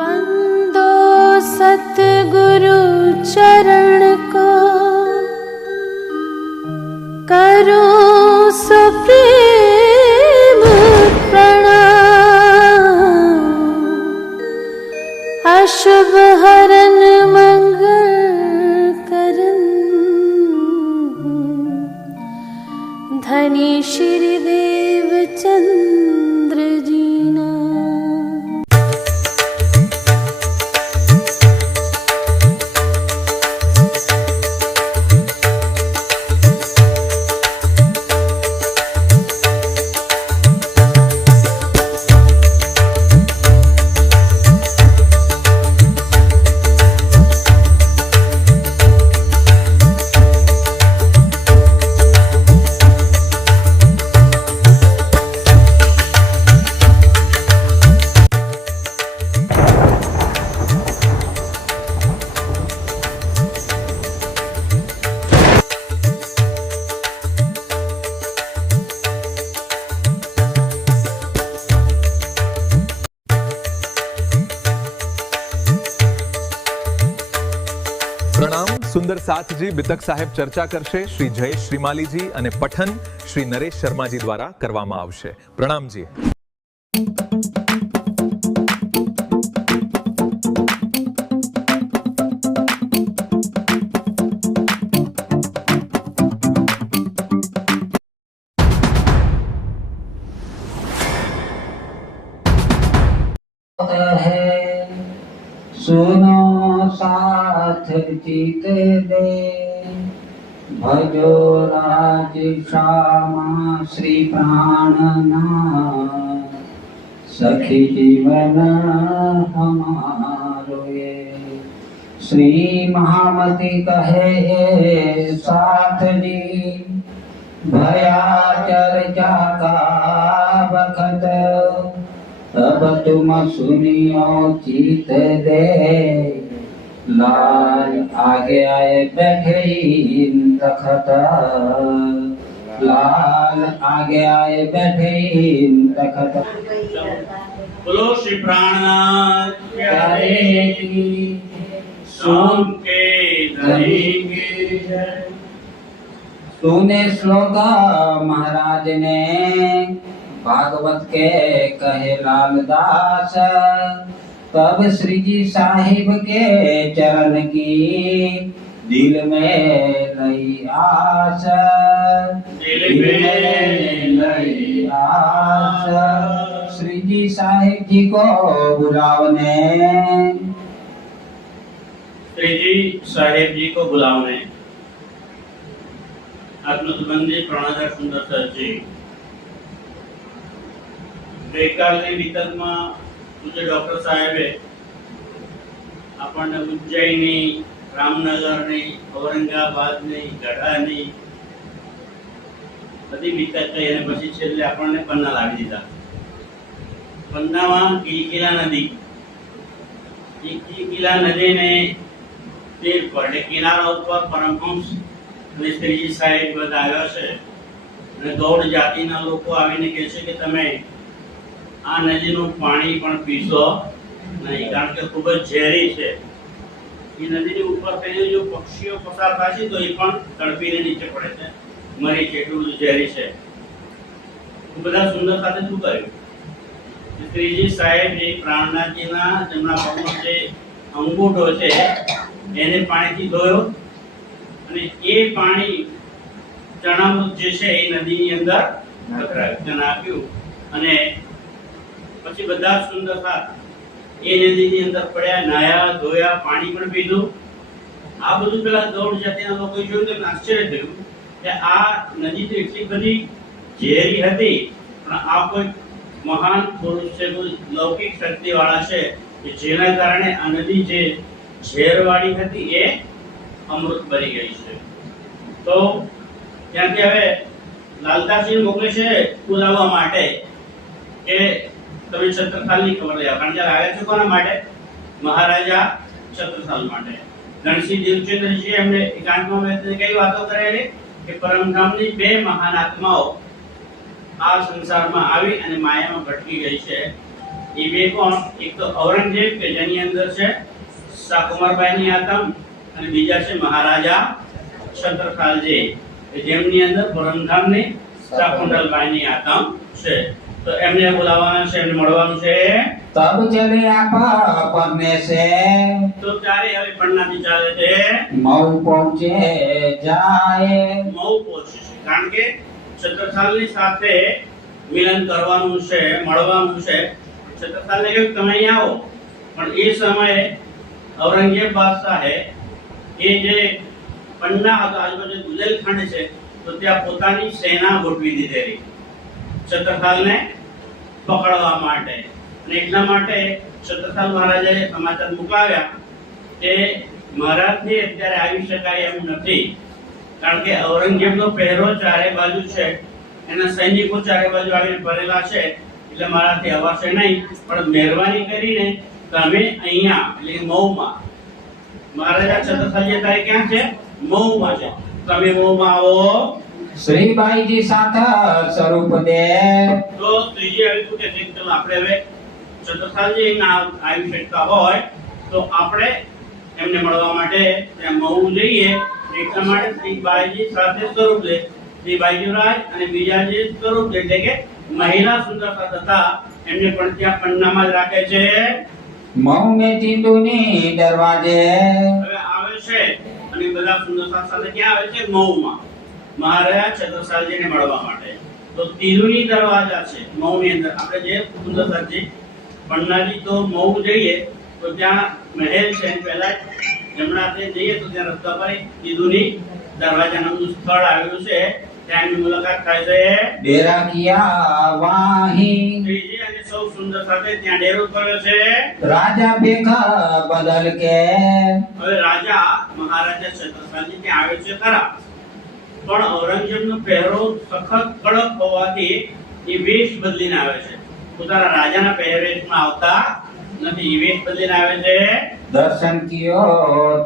बंदो सतगुरु चरण को करो सुप्रेम प्रणाम। अशुभ हरन मंगल करन धनी श्री देव चंद्र जीना। પ્રણામ. સુંદર સાથજી બિતક સાહેબ ચર્ચા કરશે. શ્રી જયેશ શ્રીમાલીજી અને પઠન શ્રી નરેશ શર્માજી દ્વારા કરવામાં આવશે. પ્રણામજી. सुनो साथ जीत दे भजो राज श्यामा श्री प्राणनाथ सखी जीवन हमारो ये श्री महामती कहे साथ जी भया चर्चा का बखत तब तुम सुनियो चित दे लाल आगे आए बैठे तखत लाल आगे आए बैठे तखत। बोलो श्री प्राणनाथ प्यारे की सोम के धनी की जय। सुने श्लोका महाराज ने भागवत के कहे लालदास तब श्री जी साहिब के चरण की दिल में लई आस दिल में लई आस। श्री जी साहिब जी को बुलावने श्री जी साहिब जी को बुलावने आत्मसंबंधी प्रणादा सुंदर सर जी ગઈકાલની વિતકમાં પૂજ્ય ડોક્ટર સાહેબે આપણને ઉજ્જૈનની, રામનગરની, ઔરંગાબાદની, ગઢાની બધી વિતક કહી અને પછી છેલ્લે આપણને પન્ના લાવી દીધા. પન્નામાં કિલકિલા નદી, એ કિલકિલા નદીને તીર પર એટલે કિનારા ઉપર પરમહંસ અને શ્રીજી સાહેબ બધા આવ્યા છે અને ગૌડ જાતિના લોકો આવીને કહે છે કે તમે આ નદીનું પાણી પણ પીશો નહીં, કારણ કે ખૂબ જ ઝેરી છે. એ નદીની ઉપર થઈને જો પક્ષીઓ પસાર થશે તો એ પણ તડપીને નીચે પડે છે, મરી છે, એટલું બધું ઝેરી છે. બધા સુંદર સાથે શું કર્યું? શ્રીજી સાહેબ જે પ્રાણનાથજીના જમણા પગનો જે અંગૂઠો છે એને પાણીથી ધોયો અને એ પાણી ચણામૃત જે છે એ નદીની અંદર નાખ્યું અને પછી બધા સુંદર સાથ એ નદીની અંદર પડ્યા, નાયા, ધોયા, પાણી પણ પીધું. આ બધું પેલા ગૌડ જાતિના લોકોએ જોયું તો આશ્ચર્ય થયું કે આ નદી તો એટલી બધી ઝેરી હતી પણ આ કોઈ મહાન પુરુષ છે, કોઈ લૌકિક શક્તિ વાળા છે કે જેના કારણે આ નદી જે ઝેરવાળી હતી એ અમૃત બની ગઈ છે. તો ત્યાંથી હવે લાલદાસજી મોકલે છે બોલાવવા માટે કે તમે છત્રસાલની ખબર લેવા, કારણ કે આવ્યા છે કોના માટે? મહારાજા છત્રસાલ માટે. ગણસિંહ દેવચંદ્રજી એમને એકાંતમાં બેસીને કઈ વાતો કરેલી કે પરમધામની બે મહાન આત્માઓ આ સંસારમાં આવી અને માયામાં ભટકી ગઈ છે એ બે કોણ? એક તો ઔરંગઝેબ કે જેની અંદર છે શાકુમારબાઈની આતમ, અને બીજા છે મહારાજા છત્રસાલજી કે જેમની અંદર પરમધામની શાકુંતલબાઈની આતમ છે. તો એમને બોલાવવાના છે, એમને મળવાનું છે. तब चले आप पन्ने से તો ત્યારે હવે પન્નાથી ચાલે છે, मऊ पहुंचे जाए. મહુ પહોંચે છે. કારણ કે છત્રસાલની સાથે મિલન કરવાનું છે, મળવાનું છે. છત્રસાલને કહ્યું તમે અહીં આવો, પણ એ સમયે ઔરંગઝેબ બાદશાહે એ જે પન્ના હતો આજુબાજુ બુંદેલખંડ છે, તો ત્યાં પોતાની સેના ગોઠવી દીધેલી છત્રસાલને પકડવા માટે. અને એટલા માટે છત્રસાલ મહારાજાએ સમાચાર મોકલાવ્યા કે મહારાજથી અત્યારે આવી શકાય એમ નથી, કારણ કે ઔરંગઝેબનો પહેરો ચારે બાજુ છે, એના સૈનિકો ચારે બાજુ આવીને ભરેલા છે, એટલે મારાથી અવાશે નહીં. પણ મહેરબાની કરીને તમે અહીંયા એટલે કે મહુમાં, મહારાજા છત્રસાલજી અત્યારે ક્યાં છે? મહુમાં છે. તમે મહુમાં આવો. श्रीबाई जी साथ स्वरूप दे. તો ત્રીજી આવી શું કે છે કે ચલો આપણે હવે છત્રસાલજી ના આવી શકતા હોય તો આપણે એમને મળવા માટે ત્યાં મહુ જઈએ. એટલા માટે શ્રીબાઈજી સાથે સ્વરૂપ દે, શ્રીબાઈજી રાજ અને બીજા જે સ્વરૂપ દે એટલે કે મહિલા સુંદરતા હતા એમને પણ ત્યાં પન્નામાં જ રાખે છે. मऊ में चिंतुनी दरवाजे. હવે આવે છે અને બધા સુંદરતા સાથે ક્યાં આવે છે? મહુમાં મહારાજા છત્રસાલજીને મળવા માટે. તો તિરુની દરવાજા છે મહુની અંદર. આપણે જે સુંદરતાજી પન્નાજી તો મહુ જઈએ તો ત્યાં મહેલ છે, પહેલા જમણાથી જઈએ તો ત્યાં રસ્તા પર તિરુની દરવાજા નામનું સ્થળ આવેલું છે, ત્યાં એમની મુલાકાત થાય છે. डेरा किया वाही. શ્રીજી અને સૌ સુંદર સાથે ત્યાં ડેરો કર્યો છે. राजा बेखा बदल के. હવે રાજા મહારાજા છત્રસાલજી ત્યાં આવે છે ખરા, પણ ઔરંગઝેબનો પહેરો સખત કડક હોવાથી એ વેશ બદલીને આવે છે. પોતાના રાજાના પહેરવેશમાં આવતા નથી, વેશ બદલીને આવે છે. दर्शन कियो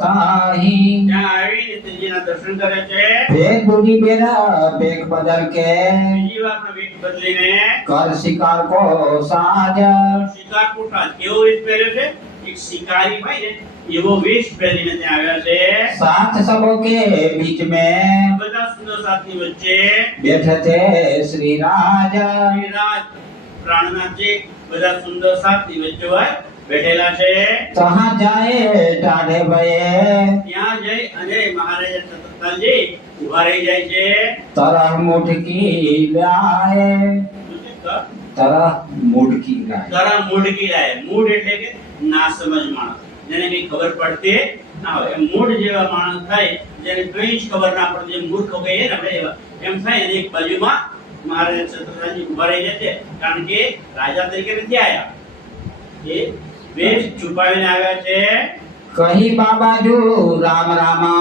ताही. ત્યાં આવીને શ્રીજીના દર્શન કરે છે. एक दूरी बेरा बेग बदल के. બીજી વાર વેશ બદલીને कर शिकार को साज. શિકાર કોઠા કેવો વેશ પહેર્યો છે? એક શિકારી હોય ને એવો વેશ પહેરીને ત્યાં આવ્યા છે. साथ सबों के बीच में બધા સુંદર સાથની વચ્ચે बैठे थे श्री राजा. શ્રીરાજ પ્રાણનાથજી બધા સુંદર સાથની વચ્ચે હોય બેઠેલા છે. तहाँ जाए टाढ़े भये. ત્યાં જઈ અને મહારાજા છત્રસાલજી ઉભા રહી જાય છે. तरह मुठकी लाए. तरह मुठकी लाए. તરા મૂઢકી લાય. મૂઢ એટલે કે ના સમજ માણસ, જેને કઈ ખબર પડતી ના હોય. એમ મૂઢ જેવા માણસ થાય જેને કઈ જ ખબર ના પડે, જે મૂર્ખ કહીએ ને આપણે એવા, એમ થાય. અને એક બાજુમાં મહારાજા છત્રસાલજી ઉભા રહી જાય છે, કારણ કે રાજા તરીકે નથી આવ્યા, એ વેશ છુપાવીને આવ્યા છે. कही बाबा जो राम रामा.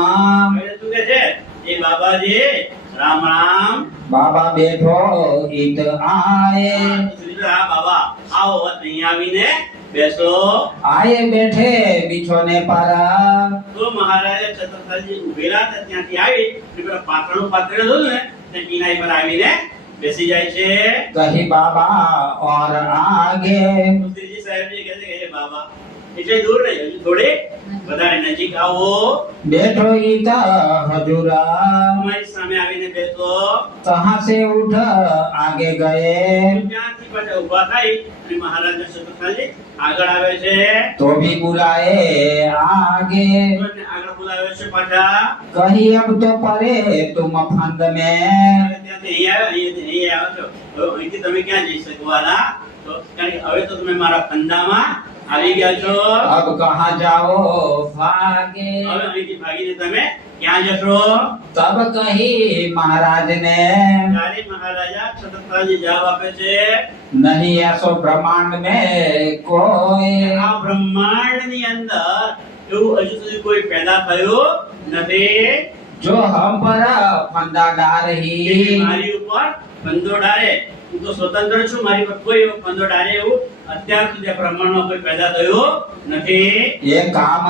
હવે શું કહે છે? એ બાબાજી રામ રામ. बाबा बैठो इत आए. હા બાબા આવો, અહીં આવીને બેસો. आए बैठे बिछोने पर. તો મહારાજા છત્રસાલજી ઉભેલા હતા ત્યાંથી આવી અને પેલા પાતળું પાથરેલું હતું ને તે કિનારી પર આવીને બેસી જાય છે. कही बाबा और आगे. તો શ્રીજી સાહેબજી કહે છે કે હે બાબા એટલે દૂર નહીં, હજુ થોડે વધારે નજીક આવો. बैठो इत हजूरा. અમારી સામે આવીને બેસો. तहाँ से उठ आगे गए. ત્યાંથી પાછા ઊભા થઈ અને મહારાજા છત્રસાલજી આગળ આવે છે. तो भी बुलाए आगे. અને આગળ બોલાવે છે પાછા. कही अब तो परे तुम फंद में. ત્યાંથી અહીં આવો છો. હવે અહીંથી તમે ક્યાં જઈ શકવાના? તો કારણ કે હવે તો તમે મારા ફંદામાં આવી ગયા છો. अब कहाँ जाओ भागे. હવે અહીંથી ભાગીને તમે ક્યાં જશો? तब कही महाराज ने. ત્યારે મહારાજા છત્રસાલજી જવાબ આપે છે, नहीं ऐसो ब्रह्मांड में कोई. આ બ્રહ્માંડની અંદર એવું હજુ સુધી કોઈ પેદા થયું નથી जो हम पर फंदा डाल કે ही. મારી ઉપર ફંદો ડારે. હું તો સ્વતંત્ર છું, મારી પર કોઈ એવો ફંદો ડારે એવું અત્યાર સુધી આ બ્રહ્માંડમાં કોઈ પેદા થયું નથી. ये काम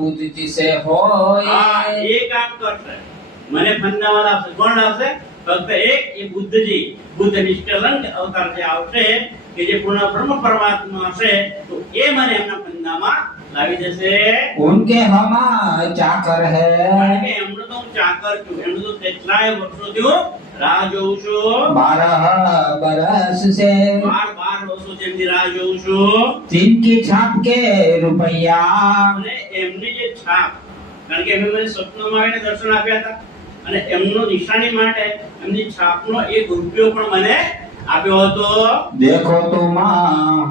बुद्धि से આ होए. એ કામ કરશે, મને ફંદામાં લાવશે. કોણ લાવશે? ફક્ત એક એ બુદ્ધજી, બુદ્ધ નિષ્કલંક અવતાર જે આવશે કે જે પૂર્ણ બ્રહ્મ પરમાત્મા છે તો એ મને એમના પંદામાં લાવી દેશે. उनके हम चाकर है કારણ કે એમનો તો હું ચાકર છું, એમનો તો કેટલાય વર્ષોથી હું રાહ જોઉં છું. 12 बरस से 12 વર્ષોથી એમની રાહ જોઉં છું. जिनकी छाप के रुपया અને એમની જે છાપ, કારણ કે એમને મને સ્વપ્નમાં આવીને દર્શન આપ્યા હતા અને એમનો નિશાની માટે એમની છાપનો એક રૂપિયો પણ મને આપ્યો હતો. देखो तुम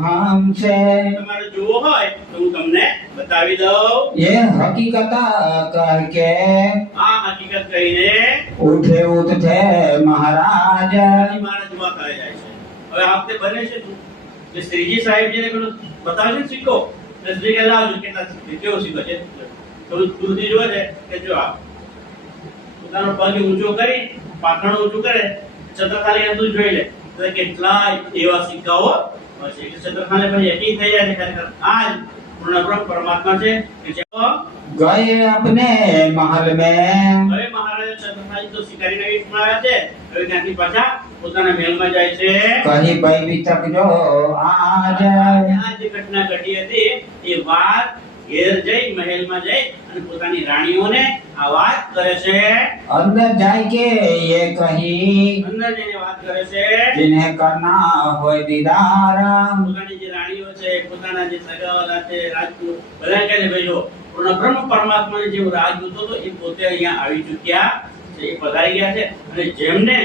हमसे તમારે જોવો હોય તો હું તમને બતાવી દઉં. ये हकीकत कह के આ હકીકત કહીને उठे महाराज મહારાજ ઉભા થઈ જાય છે. હવે આ વખતે બને છે શું કે શ્રીજી સાહેબજીને પેલું બતાવે છે સિક્કો, એટલે શ્રી કે લાવજો કેટલા સિક્કો, કેવો સિક્કો છે થોડું દૂરથી જોવે છે કે જો આ પોતાનો પગ ઊંચો કરી પાખણ ઊંચું કરે છત્રખાલી અંદર જોઈ લે તો કેટલા એવા સિક્કાઓ હશે. એટલે છત્રખાલી પછી યકીન થઈ જાય છે ખરેખર આ જ પૂર્ણ બ્રહ્મ પરમાત્મા છે કે જેઓ गए अपने महल में હવે મહારાજ છત્રખાલી તો શિકારી નવી આવ્યા છે, હવે ત્યાંથી પાછા પોતાના મહેલમાં જાય છે. कहीं भी तक जो आज આ જે ઘટના ઘટી હતી એ વાત ઘેર જઈ મહેલમાં જઈ અને પોતાની રાણીઓને આ વાત કરે છે. अंदर जाए के ये कहीं અંદર જઈને વાત કરે છે. जिन्हें करना हो दीदार પોતાની જે રાણીઓ છે, પોતાના જે સગાવાલા છે, રાજપૂત બધા કહે છે ભાઈ જો પૂર્ણ બ્રહ્મ પરમાત્માને જેવો રાજદૂત હતો એ પોતે અહીંયા આવી ચૂક્યા છે, એ પધારી ગયા છે અને જેમને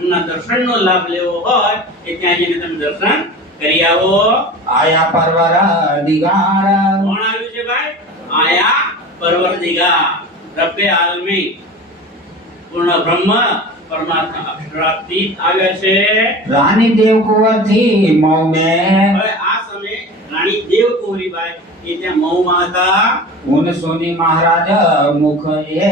એમના દર્શનનો લાભ લેવો હોય એ ત્યાં જઈને તમે દર્શન કરી આવો. आया परवर दिगार કોણ આવ્યું છે ભાઈ? આયા પરવરદિગાર રબ્બે આલમી પૂર્ણ બ્રહ્મ પરમાત્મા અક્ષરાતીત આવ્યા છે. रानी देव कुंवर थी मऊ में હવે આ સમયે રાણી દેવકુંવરીબાઈ એ ત્યાં મહુમાં હતા. उन सुनी महाराज मुख ये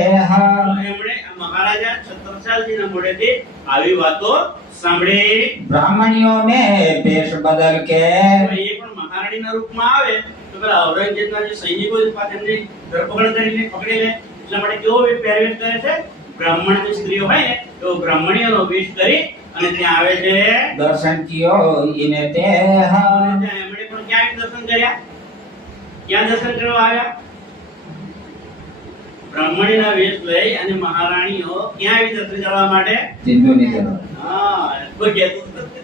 એમણે મહારાજા છત્રસાલજીના મોઢેથી આવી વાતો સાંભળી. ब्राह्मणियों में पेश बदल के હવે એ પણ મહારાણીના રૂપમાં આવે તો પેલા ઔરંગઝેબના જે સૈનિકો પાસે એમની ધરપકડ કરીને પકડી લે એટલા માટે કેવો પહેરવેશ કરે છે? બ્રાહ્મણની સ્ત્રીઓ હોય ને તો બ્રાહ્મણીઓનો વેશ કરી અને ત્યાં આવે છે. दर्शन कियो इने ते અને ત્યાં એમણે પણ ક્યાં દર્શન કર્યા? ક્યાં દર્શન કરવા આવ્યા? બ્રાહ્મણીના વેશ લઈ અને મહારાણીઓ ક્યાં આવી દર્શન કરવા માટે? સિંધુની તરફ હા, કોઈ કહેતું નથી.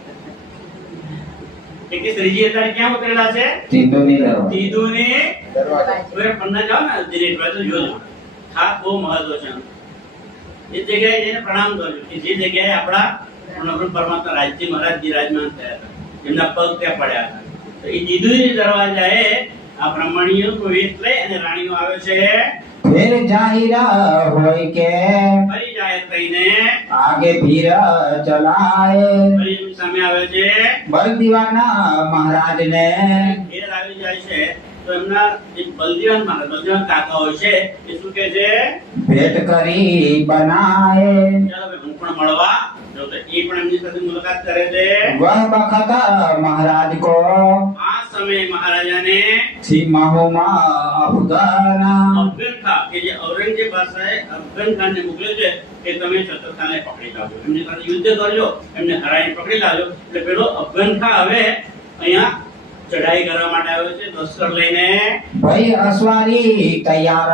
કે શ્રીજી અત્યારે ક્યાં ઉતરેલા છે? સિંધુની તરફ સીધુની હવે પન્ના જાઓ ને દિનેશભાઈ તો જોજો. ખાસ બહુ મહત્વ છે આનું. એ જગ્યાએ જઈને પ્રણામ કરજો કે જે જગ્યાએ આપણા પૂર્ણ પરમાત્મા રાજજી મહારાજ બિરાજમાન થયા હતા, એમના પગ ત્યાં પડ્યા હતા. તો એ જીદુની દરવાજાએ આ બ્રાહ્મણીઓ વેશ લઈ અને રાણીઓ આવે છે. फिर जाहिरा होय के ફરી જાહેર થઈને आगे फिर चलाए ફરી એમની સામે આવે છે. बल दीवाना महाराज ने ઘેર આવી જાય છે તો એમના જે બલદેવાન મહારાજ બલદેવાન કાકા હોય છે એ શું કહે છે? भेंट करी बनाए ચાલો ભાઈ હું પણ મળવા જો તો એ પણ એમની સાથે મુલાકાત કરે છે. वह बखत महाराज को આ સમયે મહારાજાને थी महुमा अफगाना અફઘાન ખાન કે જે ઔરંગઝેબ બાદશાહે અફઘાન ખાનને મોકલ્યો છે કે તમે છત્રસાલને પકડી લાવજો, એમની સાથે યુદ્ધ કરજો, એમને હરાઈને પકડી લાવજો. એટલે પેલો અફઘાન ખાન હવે અહીંયા ચઢાઈ કરવા માટે આવ્યો છે લશ્કર લઈને. भाई असवारी तैयार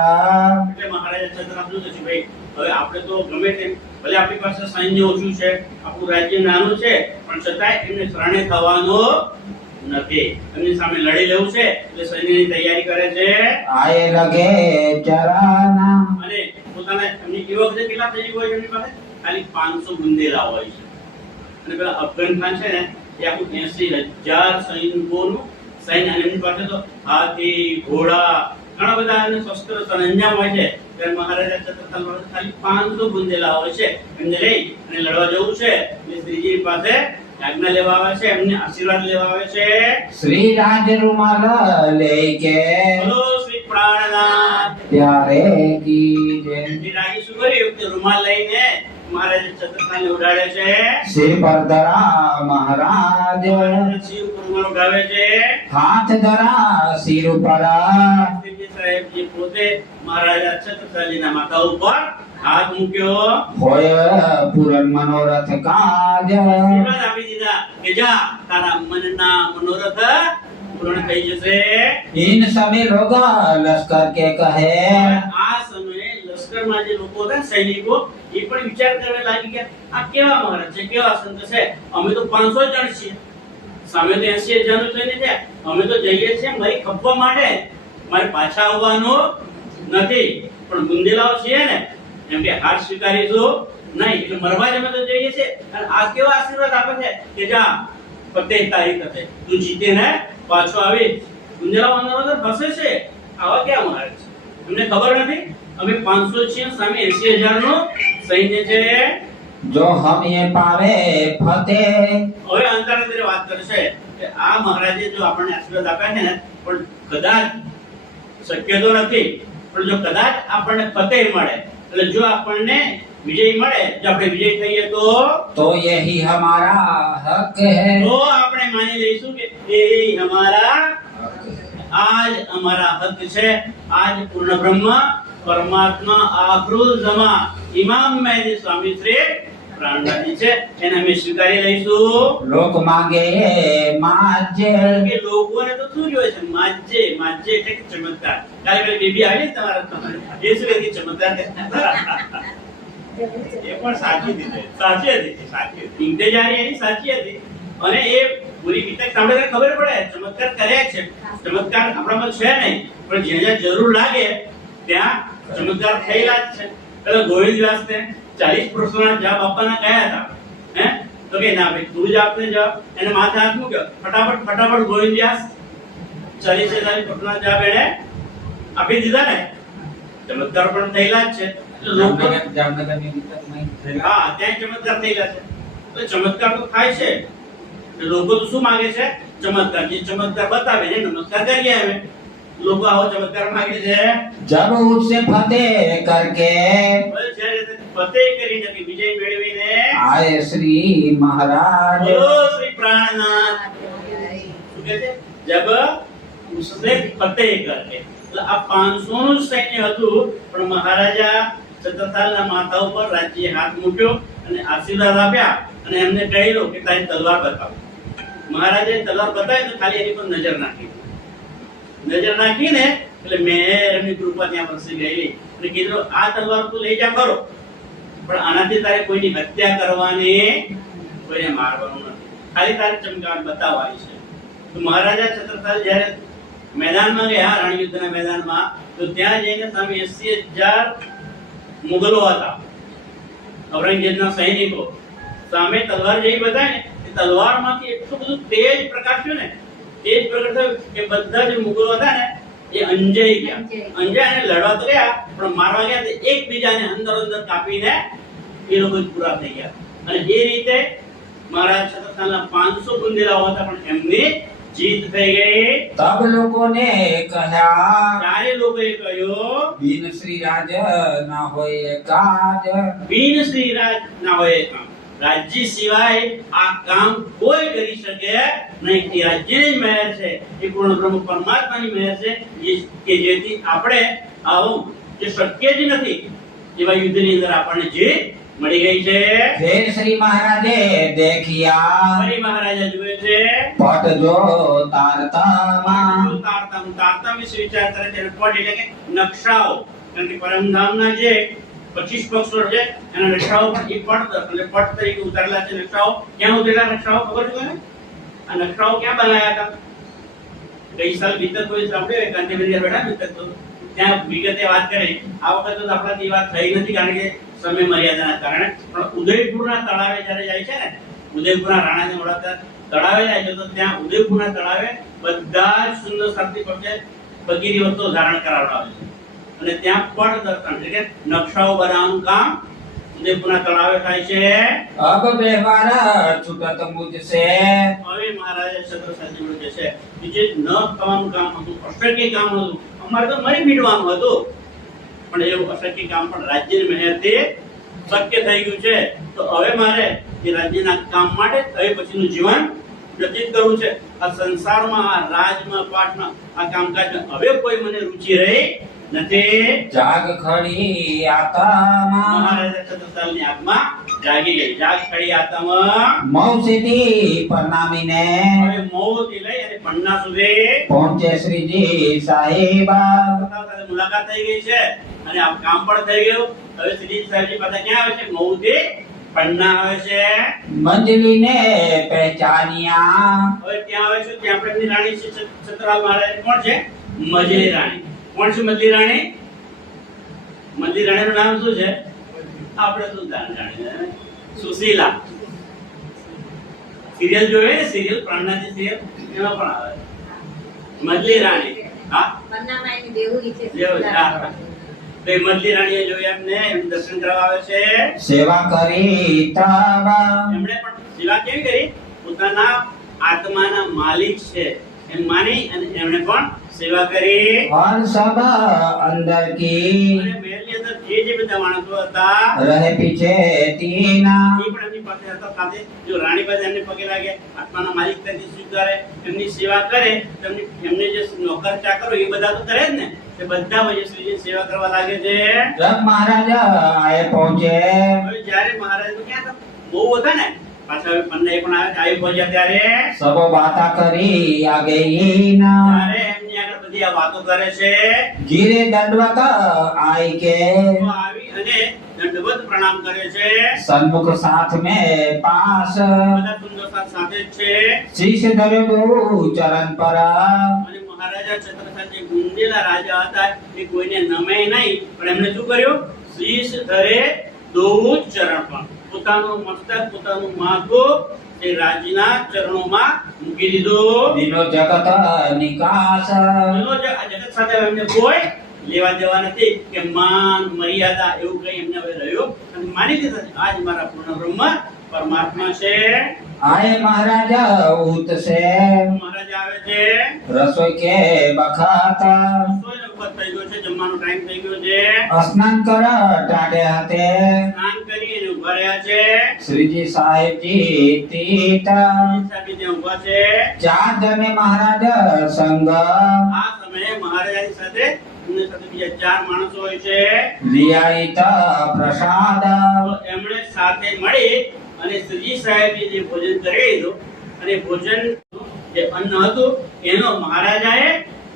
એટલે મહારાજા છત્રસાલ શું થશે ભાઈ, હવે આપણે તો ગમે તેમ ભલે આપણી પાસે સૈન્ય ઓછું છે, આપણું રાજ્ય નાનું છે, પણ છતાંય એમને શરણે થવાનું નથી. એમની સામે લડી લેવું છે એટલે સૈન્યની તૈયારી કરે છે. आए लगे चराना અને પોતાના એમની એ વખતે કેટલા સૈનિકો હોય છે એમની પાસે? ખાલી 500 બુંદેલા હોય છે. અને પેલા અફઘાન ખાન છે ને એ આખું 80,000 સૈનિકોનું સૈન્ય, અને એમની પાસે તો હાથી, ઘોડા, ઘણા બધા અને શસ્ત્ર સરંજામ હોય છે. ત્યારે મહારાજા છત્રસાલ પાસે ખાલી 500 બુંદેલા હોય છે. એમને લઈ અને લડવા જવું છે એટલે શ્રીજી પાસે આજ્ઞા લેવા આવે છે, એમને આશીર્વાદ લેવા આવે છે. श्री राज रुमाल लेके બોલો શ્રી પ્રાણનાથ. प्यारे की जय શ્રી રાજી શું કર્યું કે રૂમાલ લઈને મહારાજા છત્રસાલને ઉડાડે છે. सिर पर धरा महाराज મહારાજા શિવ ઉપર રૂમાલ ઉડાવે છે. हाथ धरा सिर पर શ્રીજી સાહેબજી પોતે મહારાજા છત્રસાલજીના માથા ઉપર હાથ મૂક્યો, હોય પૂરણ મનોરથ કાજ આશીર્વાદ આપી દીધા કે જા તારા મનના મનોરથ પૂર્ણ થઈ જશે. इन सभी लोग लश्कर के कहे આ સમયે લશ્કરમાં જે લોકો હતા સૈનિકો એ પણ વિચાર કરવા લાગી ગયા આ કેવા મહારાજ છે, કેવા સંત છે, અમે તો 500 જણ છીએ, સામે તો 80,000 નું સૈન્ય છે, અમે તો જઈએ છીએ મારી ખપવા માટે, મારે પાછા આવવાનું નથી, પણ બુંદેલાઓ છીએ ને એમ કે હાર સ્વીકારીશું નહીં, એટલે મરવા જ અમે તો જઈએ છીએ. અને આ કેવા આશીર્વાદ આપે છે કે જા ફતેહ તારી થશે, તું જીતે ને પાછો આવી. બુંદેલાઓ અંદર ફસે છે, આવા ક્યાં મહારાજ છે, તમને ખબર નથી અમે 500 છીએ, સામે 80,000 નું સૈન્ય છે. जो हम ये पावे फतेह હવે અંતરાંતરે વાત કરશે કે આ મહારાજે જો આપણને આશીર્વાદ આપ્યા છે ને, પણ કદાચ શક્ય તો નથી, પણ જો કદાચ આપણને ફતેહ મળે, એટલે જો આપણને વિજય મળે, જો આપણે વિજય થઈએ तो यही हमारा हक है તો આપણે માની લઈશું કે એ અમારા આજ અમારા હક છે. આજ પૂર્ણ બ્રહ્મ પરમાત્મા આખરું જમા ઇમામ મહેદી સ્વામી શ્રી પ્રાણનાથજી છે, એને અમે સ્વીકારી લઈશું. लोक मांगे माजे કે લોકોને તો શું જોઈએ છે, માજ્જે માજ્જે એટલે કે ચમત્કાર. કાલે પેલી બેબી આવી ને તમારા એ શું કહે ચમત્કાર એ પણ સાચી હતી, સાચી હતી, સાચી હતી, ઇંતજારી એની સાચી હતી. અને એ પૂરી કિતાબ સાંભળે ખબર પડે ચમત્કાર કર્યા છે, ચમત્કાર આપણામાં છે નહીં, પણ જ્યાં જ્યાં જરૂર લાગે ત્યાં ચમત્કાર થયેલા જ છે. પેલા ગોવિંદ વ્યાસને 40 પ્રશ્નોના જવાબ આપવાના કયા હતા, હે તો કે ના ભાઈ તું જ આપને જવાબ, એને માથે હાથ મૂક્યો, ફટાફટ ગોવિંદ વ્યાસ 40 પ્રશ્નોના જવાબ એને આપી દીધા ને. ચમત્કાર પણ થયેલા જ છે. जामनगर में विकट नहीं હા ત્યાં ચમત્કાર થયેલા છે, તો ચમત્કાર તો થાય છે. લોકો તો શું માંગે છે, ચમત્કાર. જે ચમત્કાર બતાવે ને નમસ્કાર કરીએ અમે. લોકો આવો ચમત્કાર માંગે છે. जब उससे फतेह करके બોલે જ્યારે તે ફતેહ કરીને કે વિજય મેળવીને आए श्री महाराज બોલો શ્રી પ્રાણનાથ શું કહે છે, જબ ઉસને ફતેહ કરકે, એટલે આ 500 નું સૈન્ય હતું, પણ મહારાજા છત્રસાલના માથા ઉપર રાજ્ય હાથ મૂક્યો અને આશીર્વાદ આપ્યા અને એમને કહ્યું કે તારી તલવાર બતાવો. મહારાજે તલવાર બતાવી તો ખાલી એની પર નજર નાખીને એટલે મેં એમની કૃપા ત્યાં વરસી ગઈ અને કીધું આ તલવાર તું લઈ જા ખરો, પણ આનાથી તારે કોઈની હત્યા કરવાની, કોઈને મારવાનું નથી, ખાલી તારે ચમકાવટ બતાવવાની છે. તો મહારાજા છત્રસાલ જ્યારે મેદાનમાં ગયા, રણયુદ્ધના મેદાનમાં, તો ત્યાં જઈને સામે 80,000 મુગલો હતા, ઔરંગઝેબના સૈનિકો. સામે તલવાર જેવી બતાવી ને, એ તલવારમાંથી એટલું બધું તેજ પ્રકાશ્યું ને, તેજ પ્રગટ થયું કે બધા જે મુગલો હતા ને એ અંજાઈ ગયા. અંજાઈને લડવા તો ગયા, પણ મારવા ગયા તો એકબીજાને અંદર કાપીને એ લોકો પૂરા થઈ ગયા. અને એ રીતે મહારાજ છત્રસાલના 500 બુંદેલાઓ હતા, પણ એમની જીત થઈ ગઈ. तब लोगों ने कहा ત્યારે લોકોએ કહ્યું बिन श्री राज ना होए काज બિન શ્રી રાજ ના હોય કામ, રાજ્ય સિવાય આ કામ કોઈ કરી શકે નહીં. એ રાજ્યની જ મહેર છે, એ પૂર્ણ બ્રહ્મ પરમાત્માની મહેર છે, કે જેથી આપણે આવું જે શક્ય જ નથી એવા યુદ્ધની અંદર આપણને જીત મળી ગઈ છે. फिर श्री महाराजे देखिया ફરી મહારાજા જુએ છે पट जो तारतमा તારતમ વિશે વિચાર કરે છે. પટ એટલે કે નકશાઓ, કારણ કે પરમધામના જે 25 પક્ષો છે એના નકશાઓ પણ એ પટ એટલે પટ તરીકે ઉતારેલા છે. નકશાઓ ક્યાં ઉતારેલા નકશાઓ ખબર છે કોઈને? આ નકશાઓ ક્યાં બનાવ્યા હતા? ગઈ સાલ ભીતર કોઈ સાંભળ્યું કાંતિબેન બેઠા ભીતર તો ત્યાં વિગતે વાત કરી. આ વખતે તો આપણાથી વાત થઈ નથી, કારણ કે સમય મર્યાદાના કારણે. પણ ઉદયપુરના તળાવે જ્યારે જાય છે ને, ઉદયપુરના રાણાને ઓળખતા તળાવે જાય છે, તો ત્યાં ઉદયપુરના તળાવે બધા જ સુંદર શાંતિ પડશે વગેરે વસ્તુઓ ધારણ કરાવડાવે છે. અને ત્યાં પટ દર્શન એટલે કે નકશાઓ બનાવવાનું કામ ઉદયપુરના તળાવે થાય છે. अब व्यवहार छूटत मुझसे હવે મહારાજે છત્રસાલજી બોલે છે કે જે ન થવાનું કામ હતું, અશક્ય કામ હતું, અમારે તો મરી મીડવાનું હતું, પણ એવું અશક્ય કામ પણ રાજ્યની મહેરથી શક્ય થઈ ગયું છે. તો હવે મારે એ રાજ્યના કામ માટે હવે પછીનું જીવન વ્યતીત કરવું છે. આ સંસારમાં, આ રાજમાં, પાઠમાં, આ કામકાજમાં હવે કોઈ મને રુચિ રહી નથી. જાગ ખડી આત્મા મહારાજા છત્રસાલની આત્મા જાગી ગઈ. જાગ ખડી આત્મા મૌસીથી પરનામીને હવે મોહથી લઈ અને પન્ના સુધી પહોંચે શ્રીજી સાહેબા સાથે મુલાકાત થઈ ગઈ છે અને આ કામ પણ થઈ ગયું. હવે શ્રી સાહેબજી પાછા ક્યાં આવે છે? મહુથી પન્ના આવે છે. મંજલીને પહેચાનિયા હવે ત્યાં આવે છે ત્યાં આપણે એમની રાણી છે છત્રલાલ મહારાજ. કોણ છે? મજલી રાણી. કોણ છે મજલી રાણી? મજલી રાણીનું નામ શું છે? આપણે શું જાણીએ? સુશીલા. સિરિયલ જોઈએ ને, સિરિયલ પ્રાણનાથી સિરિયલ એમાં પણ આવે મજલી રાણી. હા પન્નામાં એની દેવુરી છે. દેવુરી, હા. તો એ મજલી રાણીએ જોયા એમને, એમ દર્શન કરવા આવે છે. સેવા કરી તાબા એમણે પણ સેવા કેવી કરી? પોતાના આત્માના માલિક છે એમ માની અને એમણે પણ સેવા કરી. હર સભા અંદર કી અને મહેલની અંદર જે બધા માણસો હતા રહે પીછે તીના એ પણ એમની પાસે હતા. સાથે જો રાણી પાસે એમને પગે લાગે, આત્માના માલિક તરીકે સ્વીકારે, એમની સેવા કરે, એમને જે નોકર ચાકરો એ બધા તો કરે જ ને. તે બધા વૈશ્રીની સેવા કરવા લાગે છે. જબ મહારાજા આએ પહોંચે હવે જ્યારે મહારાજ તો ક્યાં હતા? બહુ હતા ને. પાછા હવે પન્ના એ પણ આવી પહોંચ્યા ત્યારે સબો બાતા કરી આગે ઈના ત્યારે એમની આગળ બધી આ વાતો કરે છે. ગીરે દંડવત આઈ કે તો આવી અને દંડવત પ્રણામ કરે છે. સન્મુખ સાથ में पास બધા સુંદર સાથે જ છે. શીશ ધરે દો ચરણ પર અને મહારાજા છત્રસાલ જે ગુંદેલા રાજા હતા એ કોઈને નમે નહીં, પણ એમણે શું કર્યું? શીશ ધરે દોવું ચરણ પર પોતાનું મસ્તક, પોતાનું માથું તે રાજના ચરણોમાં મૂકી દીધું. દિનો જગત નિકાસ એનો જે આ જગત સાથે હવે એમને કોઈ લેવા દેવા નથી કે માન મર્યાદા એવું કઈ એમને હવે રહ્યું અને માની લીધા છે આજ મારા પૂર્ણ બ્રહ્મ પરમાત્મા છે. આય મહારાજા ઉત સે મહારાજા આવે છે. રસોઈ કે બખાત રસોઈનો વખત થઈ ગયો છે, જમવાનો ટાઈમ થઈ ગયો છે. સ્નાન કર ટાઢે હાથે સ્નાન કરી અને ઉભા રહ્યા છે. શ્રીજી સાહેબજી તીત સાહેબ ત્યાં ઉભા છે. ચાર જને મહારાજ સંગ આ સમયે મહારાજાની સાથે એમની સાથે બીજા ચાર માણસો હોય છે. રિયાયત પ્રસાદ તો એમણે સાથે મળી અને શ્રીજી સાહેબે જે ભોજન કરી લીધું અને ભોજન જે અન્ન હતું એનો મહારાજાએ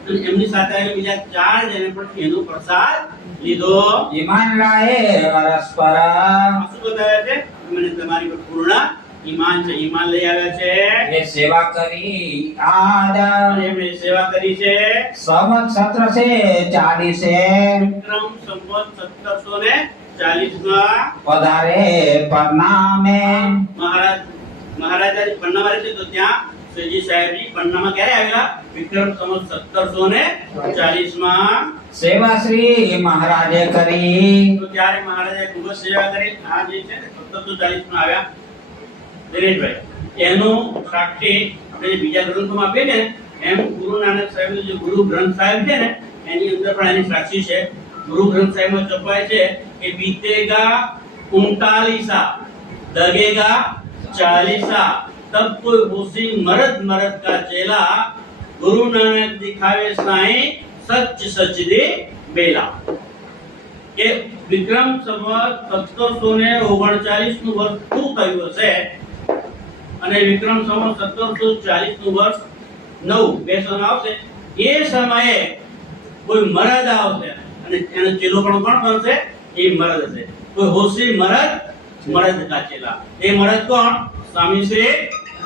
અને એમની સાથે આવેલા બીજા ચાર જણે પણ એનો પ્રસાદ લીધો. ઈમાન રાય અરસ્પર આ શું બતાવે છે? મને તમારી પર પૂર્ણ ઈમાન છે. ઈમાન લઈ આવ્યા છે એ સેવા કરી આદ અને એમણે સેવા કરી છે. સંવત 1740 વિક્રમ સંવત 1740 માં પધારે પરનામે મહારાજા પન્નામાં રહે છે. તો ત્યાં શ્રીજી સાહેબજી પન્નામાં ક્યારે આવેલા? વિક્રમ સંવત 1740 માં. સેવા શ્રી મહારાજે કરી તો ત્યારે મહારાજાએ ખૂબ જ સેવા કરી. આ જે છે ને 1740 માં આવ્યા દિનેશભાઈ, એનું સાક્ષી આપણે જે બીજા ગ્રંથોમાં આપીએ ને એમ ગુરુ નાનક સાહેબનો જે ગુરુ ગ્રંથ સાહેબ છે ને એની અંદર પણ એની સાક્ષી છે. ગુરુ ગ્રંથ સાહેબમાં છપાય છે કે बीतेगा 39 दगेगा 40 तब कोई होशी मरद मरद का चेला गुरु नानक दिखावे साईं सच सच दे बेला. કે વિક્રમ સંવત 1739 નું વર્ષ પૂરું થયું હશે અને વિક્રમ સંવત 1740 નું વર્ષ 9 બેસવાનું આવશે. એ સમયે કોઈ મરદ આવશે અને એનો ચેલો પણ કોણ બનશે? એ મરદ હશે. કોઈ હોશી મરદ કા ચેલા. એ મરદ કોણ? સ્વામી શ્રી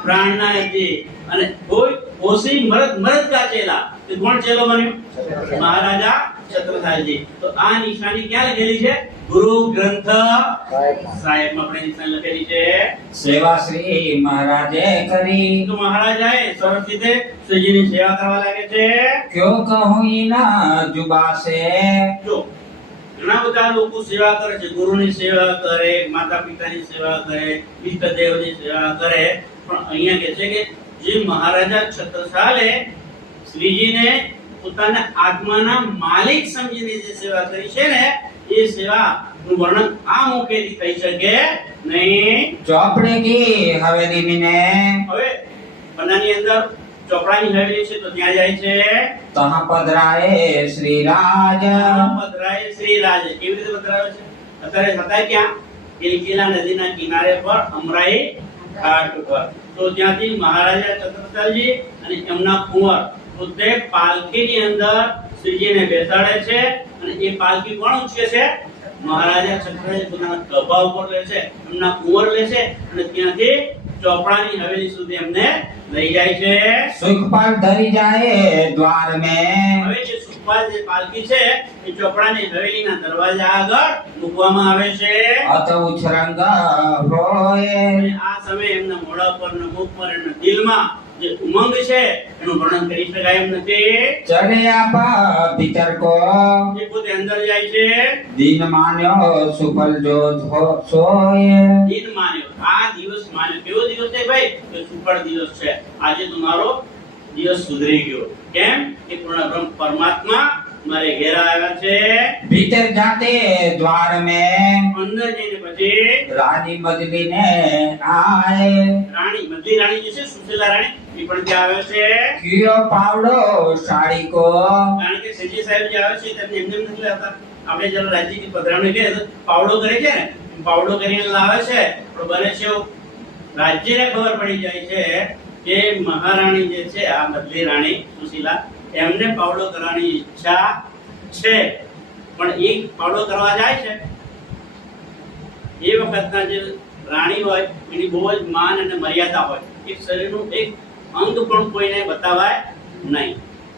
પ્રાણનાથજી. અને કોઈ હોશી મરદ કા ચેલા. તે કોણ ચેલો બન્યો? મહારાજા છત્રસાલજી. તો આ નિશાની ક્યાં લખેલી છે? ગુરુ ગ્રંથ સાહેબમાં આપણે નિશાની લખેલી છે. સેવા શ્રી મહારાજે કરી તો મહારાજાએ સરસ રીતે શ્રીજીની સેવા કરવા લાગે છે. ક્યો કહું ઇના જુબાસે જો ઘણા બધા લોકો સેવા કરે છે, ગુરુની સેવા કરે, માતા પિતાની સેવા કરે, ઈષ્ટદેવની સેવા કરે, પણ અહીંયા કહે છે કે જે મહારાજા છત્રસાલે શ્રીજીને પોતાના આત્માના માલિક સમજીને જે સેવા કરી છે ને એ સેવા નું વર્ણન આ મુખેથી થઈ શકે નહીં. ચોપડે કી હવેલી મિને હવે પન્નાની અંદર ચોપડાની હવેલી છે તો ત્યાં જાય છે. તહ પધરાએ શ્રી રાજ. પધરાય શ્રીરાજ. કેવી રીતે પધરાયો છે? અત્યારે હતા ક્યાં? કિલકિલા નદીના કિનારે પર અમરાઈ ઘાટ ઉપર. તો ત્યાંથી મહારાજા છત્રસાલજી અને એમના કુંવર પોતે પાલખીની અંદર શ્રીજીને બેસાડે છે અને એ પાલખી કોણ ઉંચકે છે? મહારાજા છત્રસાલજી પોતાના ખભા ઉપર લે છે, એમના કુંવર લે છે અને ત્યાંથી ચોપડાની હવેલી સુધી એમને લઈ જાય છે. સુખપાલ ધરી જાય દ્વાર મેં. હવે જે સુખપાલ જે પાલખી છે એ ચોપડાની હવેલીના દરવાજા આગળ મૂકવામાં આવે છે. અત ઉછરંગ હોય. અને આ સમયે એમના મોઢા પર ને મુખ પર અને દિલમાં જે ઉમંગ છે એનું વર્ણન કરી શકાય એમ નથી. ચડે આપા ભીતર કો. એ પોતે અંદર જાય છે. દિન માન્યો સુફલ જો સોય. દિન માન્યો, આ દિવસ માન્યો. કેવો દિવસ છે ભાઈ? કે સુફળ દિવસ છે. આજે તમારો દિવસ સુધરી ગયો. કેમ? કે પૂર્ણ બ્રહ્મ પરમાત્મા મારે ઘેર આવ્યા છે. ભીતર જાતે દ્વાર મેં. અંદર જઈને પછી રાની બદલી ને આય. રાણી, મધલી રાણી જે છે સુશીલા રાણી, એ પણ ત્યાં આવે છે. કિયો પાવડો સાડી કો. કારણ કે શ્રીજી સાહેબ જે આવે છે તેમને એમને નથી લાવતા. આપણે જ્યારે રાજ્યની પધરામણી કરીએ તો પાવડો કરે છે ને, પાવડો કરીને લાવે છે. પણ બને છે એવું રાજ્યને ખબર પડી જાય છે કે મહારાણી જે છે આ મધલી રાણી સુશીલા એમને પાવડો કરવાની ઈચ્છા છે. પણ એ પાવડો કરવા જાય છે એ વખતના જે રાણી હોય એની બહુ જ માન અને મર્યાદા હોય. એક શરીરનું એક અંગ પણ કોઈને બતાવાય નહીં.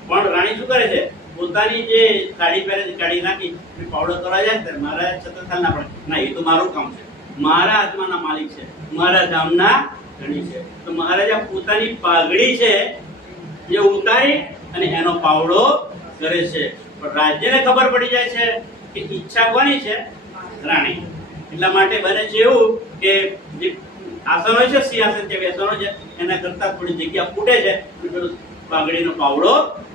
પણ રાણી શું કરે છે? પોતાની જે સાડી પહેરે છે કાઢી નાખી પાવડો કરવા જાય ત્યારે મારા છત્રસાલ ના પડે ના, એ તો મારું કામ છે, મારા આત્માના માલિક છે, મારા ધામના ધણી છે. તો મહારાજા પોતાની પાઘડી છે જે ઉતારી અને એનો પાવડો કરે છે. પણ રાજ્યને ખબર પડી જાય છે કે ઈચ્છા કોની છે? રાણી. એટલા માટે બને છે એવું કે જે આસન હોય છે સિંહાસન જે બેસવાનો છે એના કરતા થોડી જગ્યા ફૂટે છે, પેલો પાઘડીનો પાવડો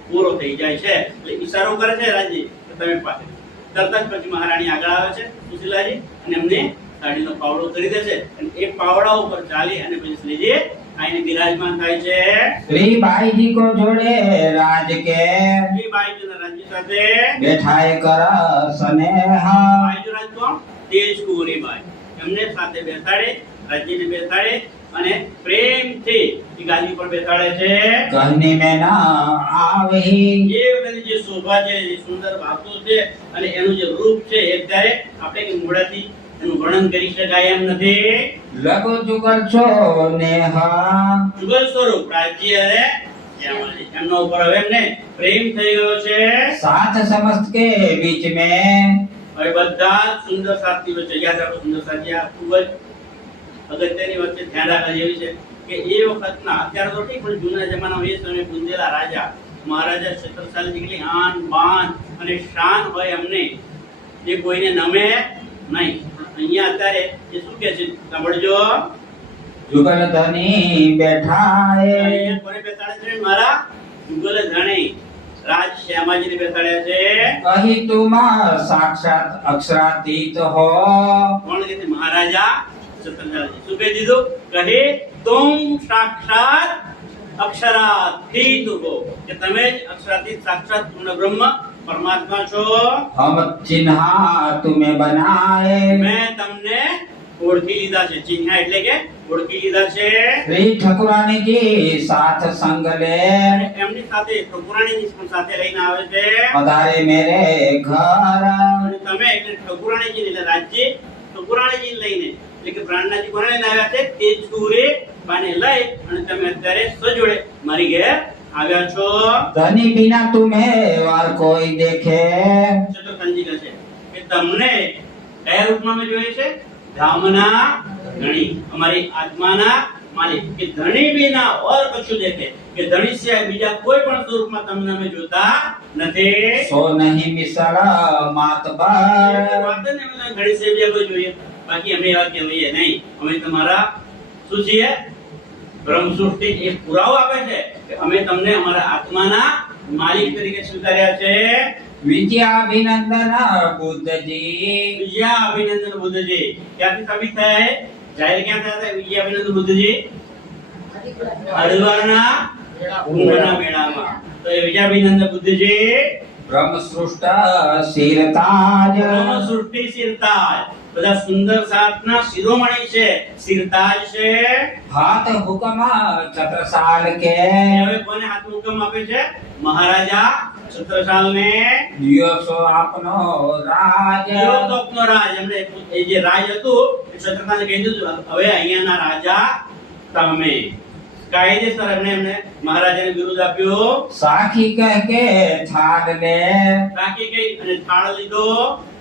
પૂરો થઈ જાય છે. એટલે ઈશારો કરે છે રાજ્ય કે તમે પાસે. તરત જ પછી મહારાણી આગળ આવે છે સુશીલાજી અને એમને સાડીનો પાવડો કરી દે છે અને એ પાવડા ઉપર ચાલી અને પછી શ્રીજી આઈને બિરાજમાન થાય છે. શ્રી બાઈજી કો જોડે રાજ કે. શ્રી બાઈજીના રાજ્ય સાથે બેઠાય કર સ્નેહા. બાઈજો રાજ કોણ? તેજકુંવરી બાઈ. એમને સાથે બેસાડે, રાજ્યને બેસાડે અને પ્રેમથી એ ગાદી પર બેસાડે છે. કહની મેં ના આવી. એ બધી જે શોભા છે, જે સુંદર વાતો છે અને એનું જે રૂપ છે એ ત્યારે આપણે કે મોઢાથી એનું વર્ણન કરી શકાય એમ નથી. લગો જુગલ છો નેહા. જુગલ સ્વરૂપ રાજ્ય અને શ્યામાજી એમનો ઉપર હવે એમને પ્રેમ થઈ ગયો છે. साथ समस्त के बीच में. હવે બધા સુંદર સાથી વચ્ચે યાદ રાખો, સુંદર સાથી આ ખૂબ જ અગત્યની વચ્ચે ધ્યાન રાખવા જેવી છે કે એ વખતના, અત્યારે તો ઠીક પણ જૂના જમાનામાં એ સમયે પૂજેલા રાજા મહારાજા છત્રસાલજી કેટલી આન બાન અને શાન હોય એમને, જે કોઈને નમે નહીં. અહીંયા અત્યારે એ શું કહે છે સાંભળજો. जुगल धनी बैठाए. અહીંયા કોને બેસાડે છે? મારા જુગલ ધણી રાજ શ્યામાજીને બેસાડ્યા છે. कही तुम साक्षात अक्षरातीत हो. કોણ કહે છે? મહારાજા છત્રસાલજી. શું કહી દીધું? કહે તુમ સાક્ષાત અક્ષરાતીત હો, કે તમે જ અક્ષરાતીત સાક્ષાત પૂર્ણ બ્રહ્મ પરમાત્મા છો. हम चिन्हा तुम्हें बनाए. મેં તમને ઓળખી લીધા છે. ચિહ્ના એટલે કે ઓળખી લીધા છે. श्री ઠકુરાણી જી સાથ સંગ લે. અને એમની સાથે ઠકુરાણીજી પણ સાથે લઈને આવે છે. પધારે મેરે ઘર. અને તમે એટલે ઠકુરાણીજી એટલે રાજ્ય ઠકુરાણીજી લઈને એટલે કે પ્રાણનાજી કોને લઈને આવ્યા છે? તેજકુંવરી બાને લઈ અને તમે અત્યારે સજોડે મારી ઘેર આવ્યા છો. ધની બિના तुम्हें વાર કોઈ દેખે. છત્રસાલજી કહે છે કે તમને કયા રૂપમાં મેં જોઈએ છે? ધામના ધણી, અમારી આત્માના માલિક. કે ધણી વિના ઓર કશું દેખે, કે ધણી સિવાય બીજા કોઈ પણ સ્વરૂપમાં તમને અમે જોતા નથી. સો નહીં મિસળ માતબર. વાત ને અમે ધણી સિવાય બીજા કોઈ જોઈએ, બાકી અમે એવા કહેવાય નહીં. અમે તમારા શું છીએ? બ્રહ્મ સૃષ્ટિ એ પુરાવો આપે છે કે અમે તમને અમારા આત્માના માલિક તરીકે સ્વીકાર્યા છે. વિદ્યાભિનંદન બુદ્ધજી. વિજયા અભિનંદન બુદ્ધજી ક્યાંથી સાબિત થાય? જાહેર ક્યાં થયા હતા વિજયા અભિનંદન બુદ્ધજી? હરિદ્વારના કુંભના મેળામાં. તો એ વિદ્યાભિનંદ બુદ્ધજી બ્રહ્મ સૃષ્ટ શિરતાજ બ્રહ્મ સૃષ્ટિ શિરતાજ, બધા સુંદર સાતના શિરોમણી છે, શિરતાજ છે. હાથ હુકમ છત્રસાલ કે હવે કોને હાથ હુકમ આપે છે? મહારાજા છત્રસાલને. દિયોસો આપનો રાજ યુરોપનો રાજ, એમણે એ જે રાજ હતું એ છત્રસાલને કહી દીધું હવે અહીંયાના રાજા તમે. કાયદેસર એમને મહારાજાને બિરુદ આપ્યું. સાખી કહ કે થાળ લે બાકી કઈ અને થાળ લીધો.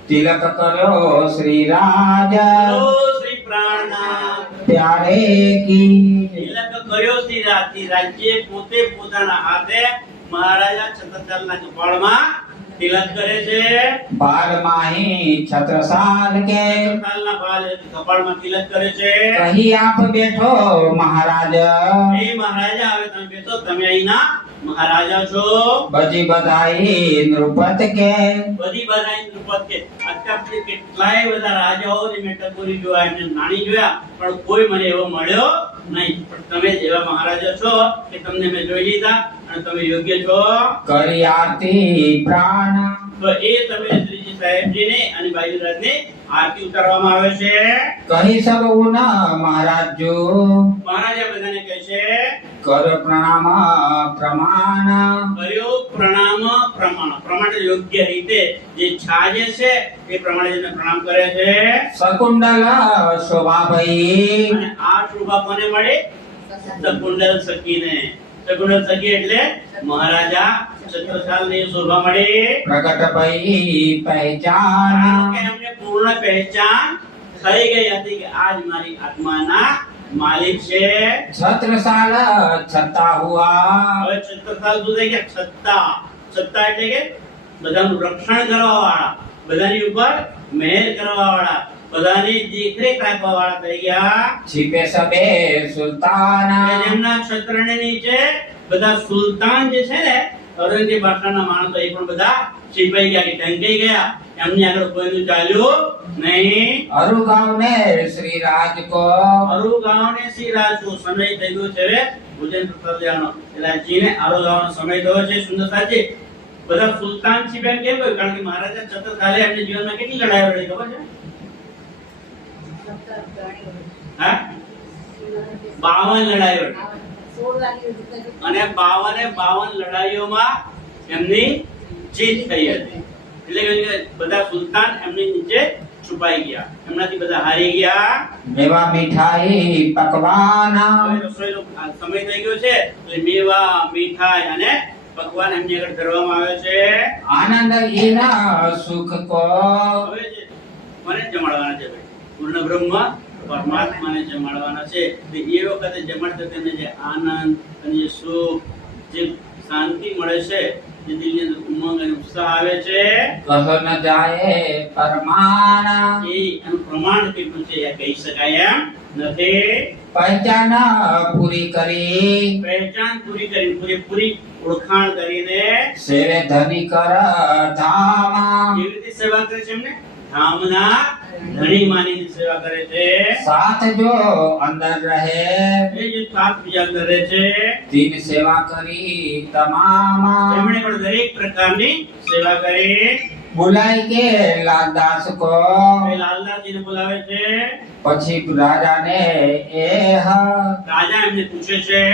તિલક કર્યો શ્રી રાજ ઓ શ્રી પ્રાણનાથ, ત્યારે કી તિલક કર્યો શ્રી રાજ્ય પોતે પોતાના હાથે મહારાજા છત્રસાલના કપાળમાં તિલક કરે છે. બાર માહી છત્રસાલ કે છત્રસાલના બાલ કપાળમાં તિલક કરે છે. કહી આપ બેઠો મહારાજ એ મહારાજા હવે તમે બેસો, તમે અહીંના મહારાજા છો. બજી બધાઈ નૃપત કે બધી બધાઈ નૃપત કે અત્યાર સુધી કેટલાય બધા રાજાઓની મેં ટકોરી જોયા, એમને નાણી જોયા, પણ કોઈ મને એવો મળ્યો નહીં. પણ તમે જેવા મહારાજા છો કે તમને મેં જોઈ લીધા અને તમે યોગ્ય છો. કરી આરતી પ્રાણ તો એ તમે શ્રીજી સાહેબજીને અને બાયુરાજને આરતી ઉતારવામાં આવે છે. કહી સર્વ મહારાજ જો મહારાજા બધાને કહે છે કર પ્રણામ પ્રમાણ કર્યો પ્રણામ પ્રમાણ. પ્રમાણ એટલે યોગ્ય રીતે જે છાજે છે એ પ્રમાણે જેને પ્રણામ કરે છે. શકુંડલ શોભા ભઈ અને આ શોભા કોને મળે? શકુંડલ સખીને. શકુંડલ સખી એટલે મહારાજા છત્રસાલને શોભા મળે. પ્રગટ ભઈ પહેચાન કારણ કે એમને પૂર્ણ પહેચાન થઈ ગઈ હતી કે આજ મારી આત્માના માલિક છે. છત્રસાલ છતા હુઆ હવે છત્રસાલ શું થઈ ગયા? છત્તા. છત્તા એટલે કે બધાનું રક્ષણ કરવા વાળા, બધાની ઉપર મહેર કરવા વાળા, બધાની દેખરેખ રાખવા વાળા થઈ ગયા. છીપે સબે સુલતાન અને જેમના છત્રને નીચે બધા સુલતાન જે છે ને, ઔરંગઝેબ બાદશાહના માણસો એ પણ બધા છીપાઈ ગયા કે ઢંકાઈ ગયા. એમની આગળ કોઈનું ચાલ્યું નહીં. અરુ ગાંવ ને શ્રી રાજ કો અરુ ગાંવને શ્રી રાજનો સમય થઈ ગયો છે. હવે ભોજન પ્રસાદ લેવાનો રાજજીને અરુ ગાંવનો સમય થયો છે. સુંદર સાચી બધા સુલતાન છીપ્યા કેમ કહ્યું? કારણ કે મહારાજા છત્રસાલે એમના જીવનમાં કેટલી લડાઈઓ લડી ખબર છે? હા, 52 લડાઈઓ લડી. અને 52 લડાઈઓમાં એમની જીત થઈ હતી. એટલે કે બધા સુલતાન એમની નીચે છુપાઈ ગયા, એમનાથી બધા હારી ગયા. મેવા મીઠાઈ પકવાન હવે રસોઈનો સમય થઈ ગયો છે એટલે મેવા, મીઠાઈ અને પકવાન એમની આગળ ધરવામાં આવે છે. આનંદ ઈના સુખ કો હવે જે મને જમાડવાના છે ભાઈ, પૂર્ણ બ્રહ્મ પરમાત્માને જમાડવાના છે. તો એ વખતે જમાડતા તેમને જે આનંદ અને જે સુખ, જે શાંતિ મળે છે, જે દિલની અંદર ઉમંગ અને ઉત્સાહ આવે છે, કહો ન જાય પરમાન એ એનું પ્રમાણ કેટલું છે એ કહી શકાય એમ નથી. પહેચાન પૂરી કરી પહેચાન પૂરી કરી, પૂરેપૂરી ઓળખાણ કરીને સેવે ધની કર ધામ કેવી રીતે સેવા કરે છે? એમને ધામના ધણી માનીને સેવા કરે છે. સાથ જો અંદર રહે એ જે સાત બીજા અંદર રહે છે તીન સેવા કરી તમામ એમણે પણ દરેક પ્રકારની સેવા કરી. बुलाई के लालदास को એ લાલદાસજીને બોલાવે છે. પછી રાજાને એહ રાજા એમને પૂછે છે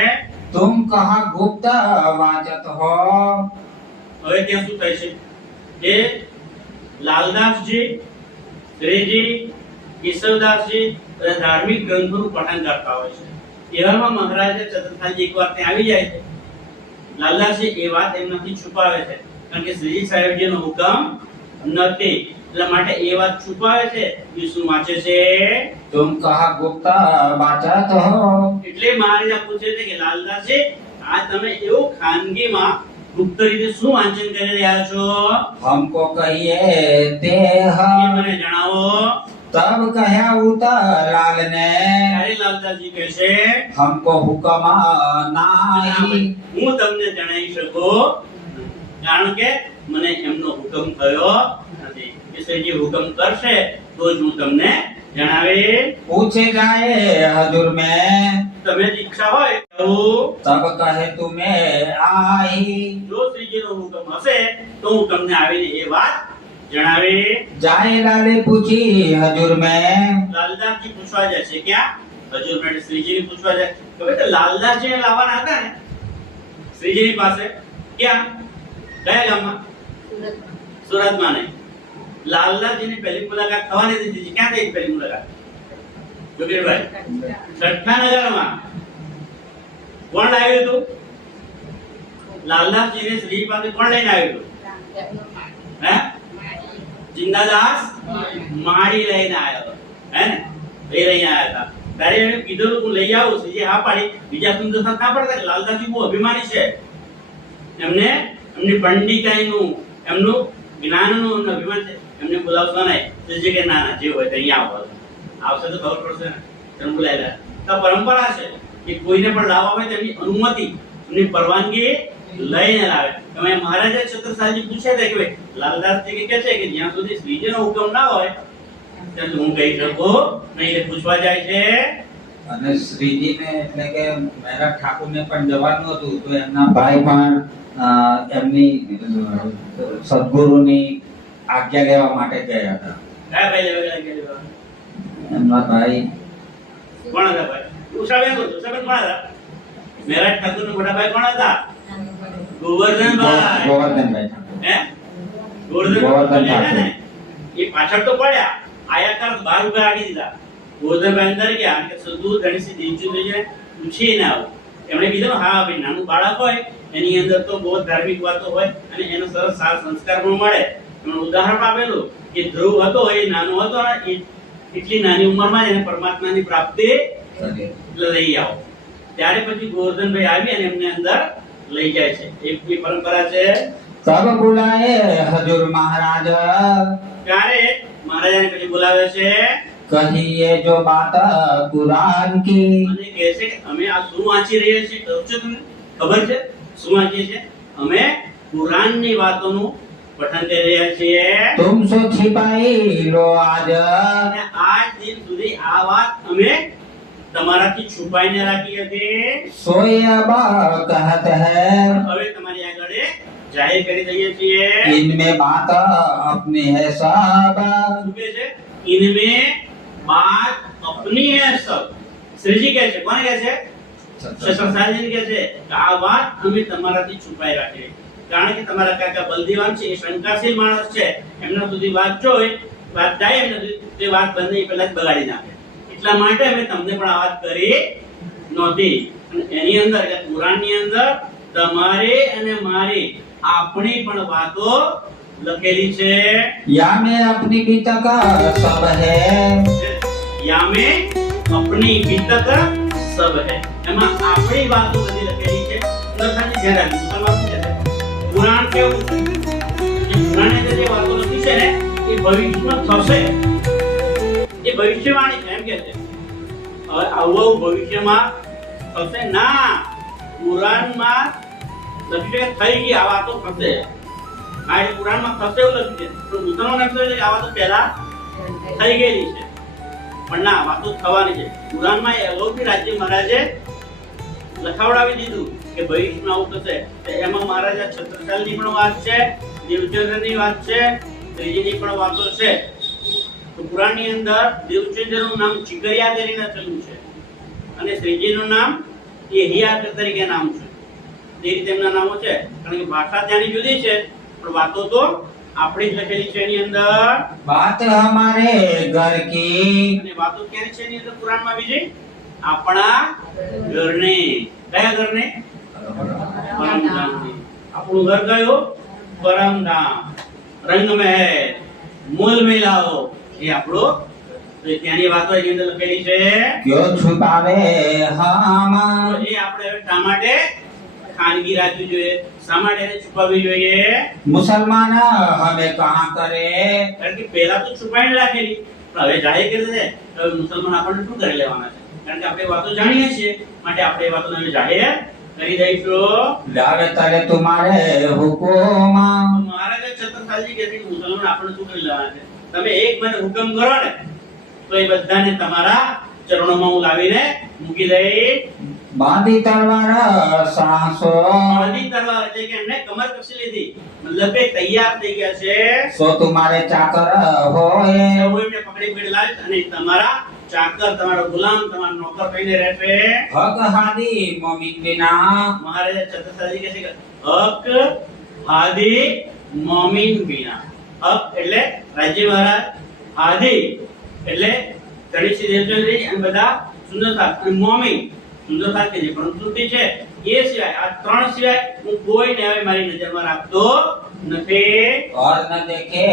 तुम कहाँ गुप्त वाचत हो હવે ત્યાં શું થાય છે? જે લાલદાસજી, શ્રીજી, કેશવદાસજી બધા ધાર્મિક ગ્રંથોનું પઠન કરતા હોય છે. એવામાં મહારાજા છત્રસાલજી એકવાર ત્યાં આવી જાય છે. લાલદાસજી એ વાત એમનાથી છુપાવે છે કારણ કે શ્રીજી સાહેબજીનો હુકમ નથી, એટલા માટે એ વાત છુપાવે છે. એ શું વાંચે છે? तुम कहाँ गुप्त वाचत हो એટલે મહારાજા પૂછે છે કે લાલદાસજી આ તમે એવું ખાનગીમાં ગુપ્ત રીતે શું વાંચન કરી રહ્યા છો? हमको कहिए देह એ મને જણાવો. तब कहा उत लाल ने ત્યારે લાલદાસજી કહે છે हमको हुक्म नाही હું તમને જણાવી શકું કારણ કે મને એમનો હુકમ થયો નથી. કે હુકમ કરશે તો જ હું તમને જણાવી. पूछे जाए हजूर में તમે જ ઈચ્છા હોય તો तब कहे तुम्हें आई। જો શ્રીજીનો હુકમ હશે તો હું તમને આવીને એ વાત જણાવી. जाए लाले पूछी हजूर में। લાલદાસજી પૂછવા જાય છે ક્યાં? હજુર મેં શ્રીજીને પૂછવા જાય કે ભાઈ તો લાલદાસજીને લાવવાના હતા ને શ્રીજીની પાસે, ક્યાં કયા ગામમાં? સુરતમાં નહીં. લાલદાસજીની પહેલી મુલાકાત થવાની હતી, ક્યાં થઈ પહેલી મુલાકાત? જોગીરભાઈ છઠ્ઠાનગરમાં. કોણ લાવ્યું હતું? લાલદાસજીને શ્રી પાસે કોણ લઈને આવ્યું હતું? હે? જિંદાદાસ માળી લઈને આવ્યો, હે ને? એ લઈને આવ્યા હતા. ત્યારે એને કીધું હું લઈ આવું. શ્રીજી હા પાડી. બીજા સુંદર સાથ ના પડતા. લાલદાસજી બહુ અભિમાની છે. એમને એમની પંડિતાઈનું, એમનું જ્ઞાનનું અભિમાન છે. એમને બોલાવશો નહીં. શ્રીજી કે ના ના, જે હોય તો અહીંયા આવો. આવશે તો ખબર પડશે ને. તમે બોલાયેલા તો પરંપરા છે કે કોઈને પણ લાવવા હોય તેમની અનુમતિ, એમની પરવાનગી લઈને લાવે. તમે મહારાજા છત્રસાલજી પૂછે છે કે ભાઈ લાલદાસજી કે છે કે જ્યાં સુધી શ્રીજીનો હુકમ ના હોય ત્યાં સુધી હું કહી શકું નહીં. એ પૂછવા જાય છે. અને શ્રીજીને એટલે કે મહેરા ઠાકુરને પણ જવાનું હતું તો એમના ભાઈ પણ એમની સદગુરુની આજ્ઞા લેવા માટે ગયા હતા. કયા ભાઈ લેવા ગયા? એમના ભાઈ કોણ હતા ભાઈ? ઉષાબેન કોણ હતા? મહેરા ઠાકુરના મોટા ભાઈ કોણ હતા? ગોવર્ધનભાઈ. ગોવર્ધનભાઈ ઠાકોર. હે? ગોવર્ધન ગોવર્ધનભાઈ ને એ પાછળ તો પડ્યા. આયાકાર બહાર ઉભા રાખી દીધા. ગોવર્ધનભાઈ અંદર ગયા કે સદુ ધણીસી દેવચંદ્રજીને પૂછીને આવો. એમણે કીધું હા ભાઈ નાનું બાળક હોય એની અંદર તો બહુ ધાર્મિક વાતો હોય અને એનો સરસ સારા સંસ્કાર પણ મળે. એનું ઉદાહરણ આપેલું કે ધ્રુવ હતો એ નાનો હતો ને એટલી નાની ઉંમરમાં જ એને પરમાત્માની પ્રાપ્તિ એટલે લઈ આવો. ત્યારે પછી ગોવર્ધનભાઈ આવી અને એમને અંદર લઈ જાય છે. એક પરંપરા છે. તબ બુલાએ હજુર મહારાજ। ત્યારે મહારાજાને પછી બોલાવે છે કહીએ જો બાત કુરાન કી। અને કહે છે કે અમે આ શું વાંચી રહ્યા છીએ ખબર છે તમને? ખબર છે શું વાંચીએ છીએ? અમે કુરાનની વાતોનું પઠન કરી રહ્યા છીએ. तुम सो छिपाई लो आज। અને આજ દિન સુધી આ વાત અમે તમારાથી છુપાઈને રાખી હતી. सोए अब कहत है હવે તમારી આગળ જાહેર કરી દઈએ છીએ. इनमें बात अपनी है सब। શું કહે છે? इनमें बात अपनी है सब. શ્રીજી કહે છે. કોણ કહે છે? છત્રસાલજી કહે છે કે આ વાત અમે તમારાથી છુપાઈ રાખી. કારણ કે તમારા કાકા બલદેવાન છે એ શંકાશીલ માણસ છે. એમના સુધી વાત જોઈ વાત જાય એમના સુધી તે વાત બંને પહેલા જ બગાડી નાખે. એટલા માટે અમે તમને પણ આ વાત કરી નહોતી. અને એની અંદર કે કુરાનની અંદર તમારી અને મારી આપણી પણ વાતો લખેલી છે. या में अपनी भी तक सब है। યા में अपनी बीतक सब है. એમાં આપણી વાતો બધી લખેલી છે. લખાની ધ્યાન રાખજો. તમારું શું છે? પુરાણ કેવું છે? જે પુરાણે જે વાતો લખી છે ને એ ભવિષ્યમાં થશે. એ ભવિષ્યવાણી છે એમ કે છે. હવે આવું ભવિષ્યમાં થશે ના. પુરાણમાં લખ્યું છે કે થઈ ગઈ આ વાતો થશે. આ એ પુરાણમાં થશે એવું લખ્યું છે. પણ મુસલમાન એમ કહે છે કે આ વાતો પહેલા થઈ ગયેલી છે. પણ ના, વાતો થવાની છે. પુરાણમાં અલૌકિક રાજ્ય મહારાજે લખાવડાવી દીધું કે ભવિષ્યમાં આવું થશે. એમાં મહારાજા છત્રસાલની પણ વાત છે, દેવચંદ્રની વાત છે, શ્રીજીની પણ વાતો છે. તો પુરાણની અંદર દેવચંદ્રનું નામ ચિકરિયા તરીકે થયું છે અને શ્રીજીનું નામ એહિયા તરીકે નામ છે. તે રીતે એમના નામો છે. કારણ કે ભાષા ત્યાંની જુદી છે પણ વાતો તો આપણી જ લખેલી છે એની અંદર. बात हमारे घर की। અને વાતો ક્યાંની છે એની અંદર પુરાણમાં બીજી? આપણા ઘરની. કયા ઘરની? પરમધામની. આપણું ઘર કયું? પરમધામ. રંગ में है मूल में लाओ. એ આપણો તો ત્યાંની વાતો એની અંદર લખેલી છે. क्यों छुपावे हम। તો એ આપણે હવે શા માટે ખાનગી રાખવી જોઈએ? શા માટે એને છુપાવવી જોઈએ? मुसलमान हमें कहाँ करे। કારણ કે પહેલા તો છુપાઈને રાખેલી પણ હવે જાહેર કરી દે. હવે મુસલમાન આપણને શું કરી લેવાના છે? કારણ કે આપણે વાતો જાણીએ છીએ માટે આપણે એ વાતોને હવે જાહેર કરી દઈશું. लावे तले तुम्हारे हुकुम। મહારાજા છત્રસાલજી કહે છે કે મુસલમાન આપણને શું કરી લેવાના છે? તમે એક મને હુકમ કરો ને તો એ બધાને તમારા ચરણોમાં હું લાવીને મૂકી દઈશ. બાંધી તલવાર સાસો બાંધી તલવાર એટલે કે એમને કમર કસી લીધી, મતલબ કે તૈયાર થઈ ગયા છે. સો તુમારે ચાકર હોય એવું એમને પકડી પકડી લાવે અને તમારા ચાકર, તમારો ગુલામ, તમારો નોકર કહીને રહેશે. હક હાદી મોમિન બિના મહારાજા છત્રસાલજી કહે છે કે હક હાદી મોમિન બિના. હક એટલે રાજ્ય મહારાજ, હાદી એટલે ગણેશજી દેવચંદ્રજી અને બધા સુંદરતા, અને મોમિન સુંદરતા કે જે પ્રકૃતિ છે એ સિવાય, આ ત્રણ સિવાય હું કોઈને હવે મારી નજરમાં રાખતો નથી. ઓર ન દેખે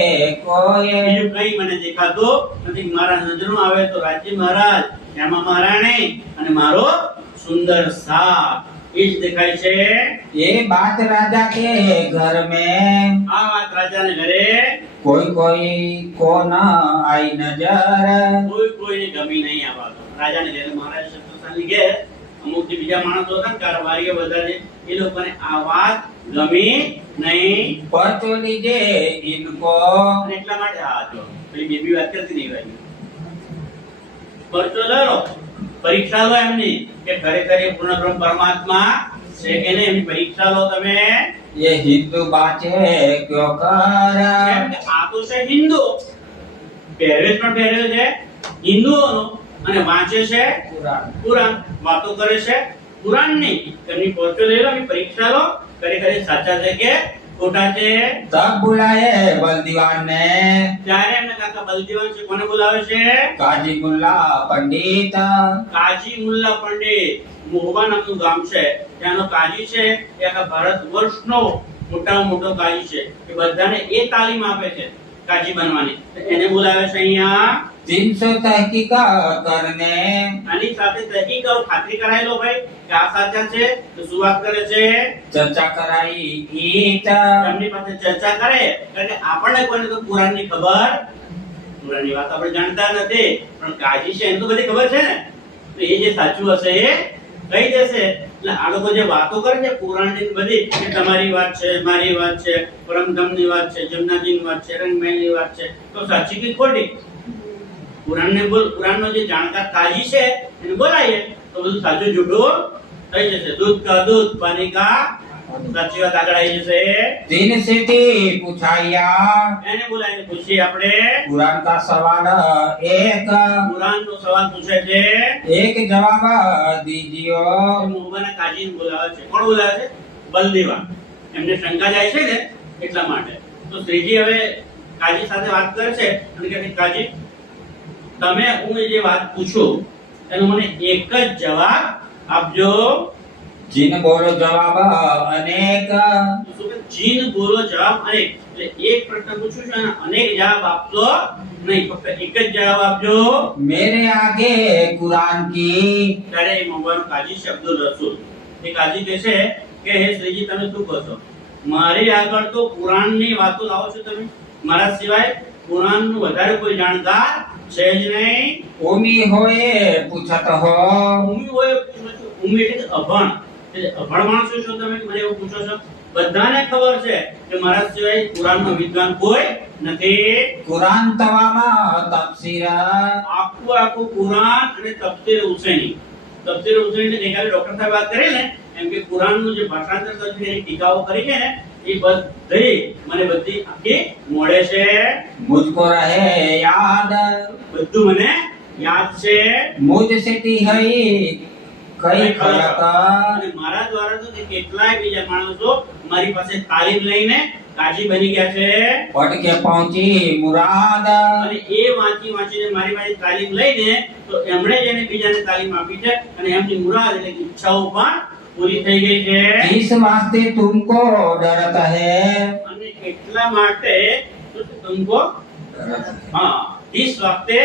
કોઈ બીજું કઈ મને દેખાતું નથી. મારા નજરમાં આવે તો રાજ્ય મહારાજ, શ્યામા મહારાણી અને મારો સુંદર સા એ જ દેખાય છે. ये बात राजा के घर में આ વાત રાજાને ઘરે कोई कोई को न आई नजर કોઈને ગમી નહીં. આ વાત રાજાને ઘરે, મહારાજ છત્રસાલજી ઘેર અમુક જે બીજા માણસો હતા ને કારવારીઓ બધા છે, એ લોકોને આ વાત ગમી નહીં. परचो लीजे इनको અને એટલા માટે આ જો પેલી બેબી વાત કરતી નહીં ભાઈ, પરચો લો, પરીક્ષા લો એમની કે ખરેખર એ પૂર્ણ બ્રહ્મ પરમાત્મા છે કે નહીં, એમની પરીક્ષા લો તમે. ये हिंदू बाचे क्यों कर કેમ કે આ તો છે હિન્દુ, પહેરવેશ પણ પહેર્યો છે હિન્દુઓનો અને વાંચે છે પુરાણ, વાતો કરે છે પુરાણની. એમની પરચો લઈ લો, એમની પરીક્ષા લો, ખરેખર એ સાચા છે કે ખોટા છે. तब बुलाए बलदीवान ने ત્યારે એમને કાકા બલદેવાન છે, કોને બોલાવે છે? काजी मुल्ला पंडित કાજી મુલ્લા પંડિત. મોહબા નામનું ગામ છે, ત્યાંનો કાજી છે એ આખા ભારત વર્ષનો મોટામાં મોટો કાજી છે. એ બધાને એ તાલીમ આપે છે કાજી બનવાની. તો એને બોલાવે છે અહીંયા. 300 तहकीकात करने આની સાથે તહકીક કરો, ખાતરી કરાવી લો ભાઈ કે આ સાચા છે. તો શું વાત કરે છે? चर्चा कराई ईट એમની પાસે ચર્ચા કરે, કારણ કે આપણને કોઈને તો પુરાણની ખબર, પુરાણની વાત આપણે જાણતા નથી, પણ કાજી છે એને તો બધી ખબર છે ને. તો એ જે સાચું હશે એ કહી દેશે. એટલે આ લોકો જે વાતો કરે છે પુરાણની બધી, કે તમારી વાત છે, મારી વાત છે, પરમધામની વાત છે, જમનાજીની વાત છે, રંગમહેલની વાત છે, તો સાચી કે ખોટી? પુરાણને બોલ, પુરાણનો જે જાણકાર કાજી છે એને બોલાવીએ તો બધું સાચું જૂઠું થઈ જશે. દૂધ કા દૂધ, પાણી કા સાચી વાત આગળ આવી જશે. 3 सीटी पूछाया એને બોલાવીને પૂછીએ આપણે. कुरान का सवाल एक પુરાણનો સવાલ પૂછે છે. एक जवाब दीजियो મોહબાના કાજીને બોલાવે છે. કોણ બોલાવે છે? બલદેવા. એમને શંકા જાય છે ને એટલા માટે. તો શ્રીજી હવે કાજી સાથે વાત કરે છે અને કહે છે કાજી, તમે હું જે વાત પૂછું એનો મને એક જ જવાબ આપજો. जिन बोलो जवाब अनेक શું કે જીન બોલો જવાબ અનેક, એટલે એક પ્રશ્ન પૂછું છું અને અનેક જવાબ આપશો નહીં, ફક્ત એક જ જવાબ આપજો. मेरे आगे कुरान की ત્યારે એ મોહબાનો કાજી છે અબ્દુલ રસૂલ. એ કાજી કહે છે કે હે શ્રીજી તમે શું કહો છો? મારી આગળ તો પુરાણની વાતો લાવો છો તમે, મારા સિવાય પુરાણનું વધારે કોઈ જાણકાર છે જ નહીં. उमी होए पूछत हो ઉમી હોય પૂછો છો. ઉમી એટલે અભણ, એટલે અભણ માણસો છો તમે, મને એવું પૂછો છો? બધાને ખબર છે કે મારા સિવાય પુરાણનો વિદ્વાન કોઈ નથી. कुरान तवामा तफसीर આખું પુરાણ અને તફસીર હુસૈની. તફસીર હુસૈની ગઈકાલે ડોક્ટર સાહેબ વાત કરી ને એમ કે કુરાનનું જે ભાષાંતર થયું છે એની ટીકાઓ કરી છે ને એ બધી મને બધી આખી મળે છે. मुझको रहे याद બધું મને યાદ છે. मुझसे ती है कई खलक અને મારા દ્વારા તો કેટલાય બીજા માણસો મારી પાસે તાલીમ લઈને કાજી બની ગયા છે. पढ़ के पहुंची मुराद અને એ વાંચીને મારી પાસે તાલીમ લઈને તો એમણે જ એને બીજાને તાલીમ આપી છે અને એમની મુરાદ એટલે કે ઈચ્છાઓ પણ પૂરી થઈ ગઈ છે. इस वास्ते तुमको डरता है અને એટલા માટે તો तुमको हाँ इस वक्ते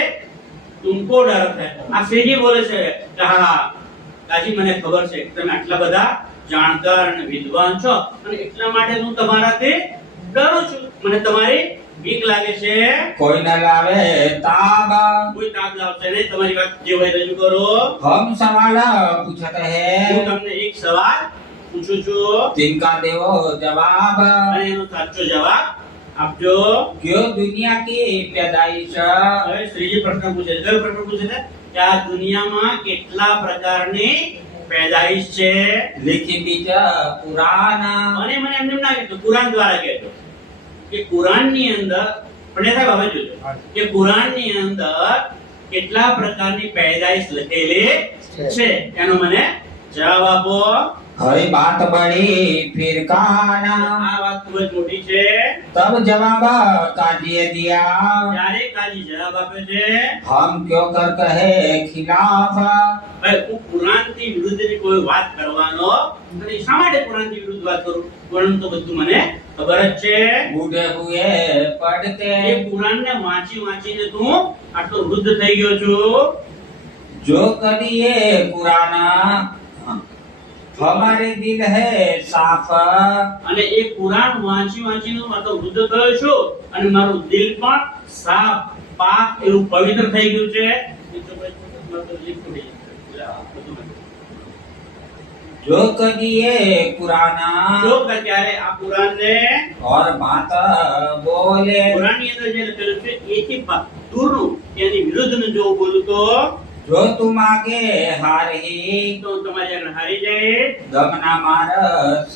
तुमको डर है. આ શ્રીજી બોલે છે કે હા કાજી મને ખબર છે કે તમે આટલા બધા જાણકાર અને વિદ્વાન છો અને એટલા માટે હું તમારાથી ડરું છું, મને તમારી બીક લાગે છે. कोई न लावे ताब કોઈ તાપ લાવશે નહીં, તમારી વાત જે હોય રજૂ કરો. हम सवाल पूछते હું हैं તમને એક સવાલ પૂછું છું तिनका देवो जवाब અને એનો સાચો જવાબ આપજો. क्यों दुनिया की पैदाइश હવે શ્રીજી પ્રશ્ન પૂછે છે. કયો પ્રશ્ન પૂછે છે? કે આ દુનિયામાં કેટલા પ્રકારની પેદાઈશ છે लिखित पुराण અને મને એમને એમ ના કહેતો કુરાન દ્વારા કહેતો કે કુરાનની અંદર પણ સાહેબ હવે જોજો કે કુરાનની અંદર કેટલા પ્રકારની પેદાઈશ લખેલી છે એનો મને જવાબ આપો हरी बात बड़ी फिर कहाना આ વાત ખૂબ જ મોટી છે तब जवाब काजिए दिया ત્યારે કાજી જવાબ આપ્યો છે हम क्यों कर कहे खिलाफ ભાઈ હું કુરાનની વિરુદ્ધની કોઈ વાત કરવાનો અને શા માટે કુરાનની વિરુદ્ધ વાત કરું કુરાન તો બધું મને ખબર જ છે बूढ़े हुए पढ़ते એ કુરાનને વાંચી વાંચીને તું આટલો વૃદ્ધ થઈ ગયો છું जो करिए पुराना हमारे दिल है साफ અને એ કુરાન વાંચી વાંચીને હું આટલો વૃદ્ધ થયો છું અને મારું દિલ પણ સાફ પાક એવું પવિત્ર થઈ ગયું છે એ તો ભાઈ માત્ર લીખું નહીં. जो करिए पुराना જો ત્યારે આ કુરાનને और बात बोले કુરાનની અંદર જે લખેલું છે એથી દૂરનું એની વિરુદ્ધનું જો બોલું તો जो तुम आगे हार ही તો તમારી આગળ હારી જાય दम ना मार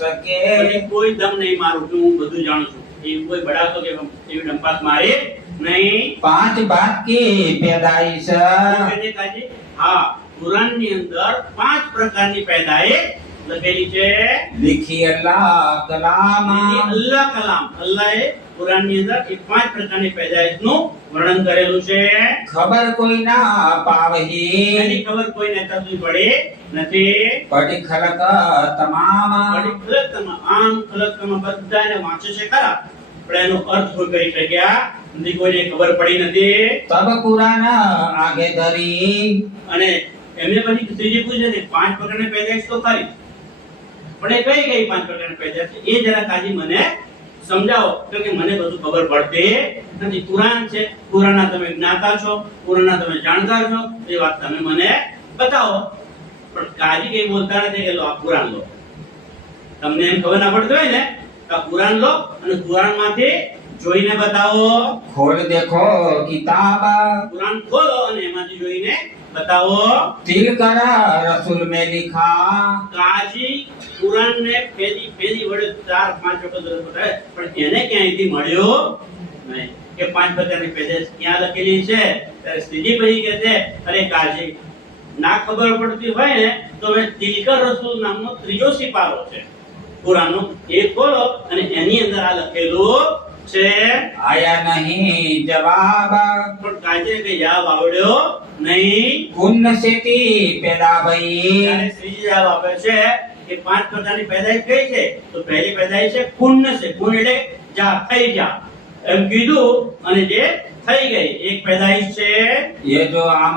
सके અને કોઈ દમ નહીં મારું છું હું બધું જાણું છું એ કોઈ બડાતો કે એવી ડંપાસ મારે નહીં पांच बात की पैदाइश કહે કાજી હા કુરાનની અંદર 5 પ્રકારની પેદાઈશ લખેલી છે लिखी अल्लाह कलाम એ અલ્લાહ કલામ અલ્લાહે કુરાનની અંદર એ 5 પ્રકારની પેદાઈશનું વર્ણન કરેલું છે खबर कोई ना पावही એની ખબર કોઈને થતી પડે નથી पढ़ी खलक तमाम બધી ખલકમાં આમ ખલકમાં બધાને વાંચે છે ખરા પણ એનો અર્થ કોઈ કરી શક્યા નથી કોઈને ખબર પડી નથી तब कुरान आगे धरी અને એમને પછી ત્રીજી પૂછે છે 5 પ્રકારની પેદાઈશ તો ખરી પણ એ કઈ કઈ 5 પ્રકારની પેદાઈશ છે એ જરા કાજી મને સમજાવો તો કે મને બધું ખબર પડતી નથી કુરાન છે કુરાનના તમે જ્ઞાતા છો કુરાનના તમે જાણકાર છો એ વાત તમે મને બતાવો પણ કાજી કઈ બોલતા નથી કે લો આ કુરાન લો તમને એમ ખબર ના પડતી હોય ને તો આ કુરાન લો અને કુરાનમાંથી જોઈને બતાવો खोल देखो किताब કુરાન ખોલો અને એમાંથી જોઈને बताओ तिल कर रसूल में लिखा કાજી કુરાનને પેલી વડે 4-5 વખત બતાવે પણ એને ક્યાંયથી મળ્યો નહીં કે 5 પ્રકારની પેદાઈશ ક્યાં લખેલી છે ત્યારે સીધી પછી કહે છે અરે કાજી ના ખબર પડતી હોય ને તો મેં તિલકર રસૂલ નામનો ત્રીજો સિપારો છે કુરાનનો એ ખોલો અને એની અંદર આ લખેલું છે आया नहीं जवाब પણ કાજી કે જવાબ આવડ્યો નહીં पुण्य से थी पैदा भई ત્યારે શ્રીજી જવાબ આપે છે કે 5 પ્રકારની પેદાઈશ કઈ છે તો પહેલી પેદાઈશ છે પુણ્ય છે પુણ્ય એટલે જા થઈ જા એમ કીધું અને જે થઈ ગઈ એક પેદાઈશ છે ये जो आम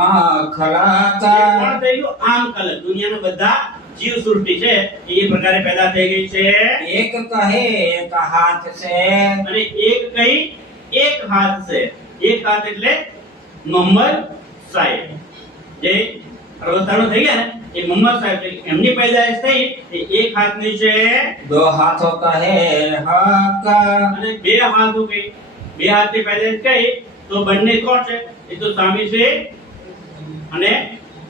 खलक એ કોણ થઈ ગયું આમ કલક દુનિયાના બધા જીવ સૃષ્ટિ છે એ પ્રકારે પેદા થઈ ગઈ છે एक कहे एक हाथ से અને એક કઈ એક હાથ છે એક હાથ એટલે મોહમ્મદ સાહેબ જે અરબસ્તાનો થઈ ગયા ને એ મોહમ્મદ સાહેબ છે એમની પેદાઈશ થઈ એ એક હાથની છે दो हाथों कहे हक અને બે હાથો કઈ બે હાથની પેદાઈશ કઈ તો બંને કોણ છે એ તો સ્વામી છે અને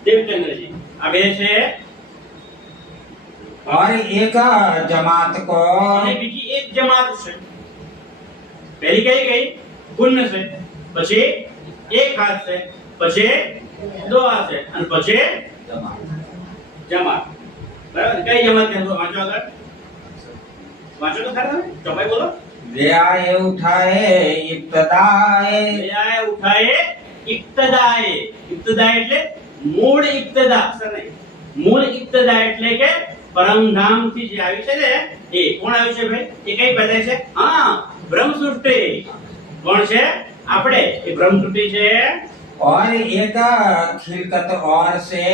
દેવચંદ્રજી આ બે છે और एक जमात को અને બીજી એક જમાત છે પહેલી કઈ ગઈ પુણ્ય છે પછી એક હાથ છે પછી દો હાથ છે અને પછી જમાત બરાબર કઈ જમાત છે વાંચો આગળ વાંચો તો ખરા તમે ચોપાઈ બોલો ले आए उठाए इब्तदाए આય ઉઠાએ ઇબ્તદાએ ઇબ્તદા એટલે મૂળ ઇબ્તદા સર નહીં મૂળ ઇબ્તદા એટલે કે પરમધામ થી જે આવી છે ને એ કોણ આવ્યું છે ભાઈ એ કઈ પેદાય છે હા બ્રહ્મ સૃષ્ટિ કોણ છે આપણે એ બ્રહ્મ સૃષ્ટિ છે और एक खिलकत और से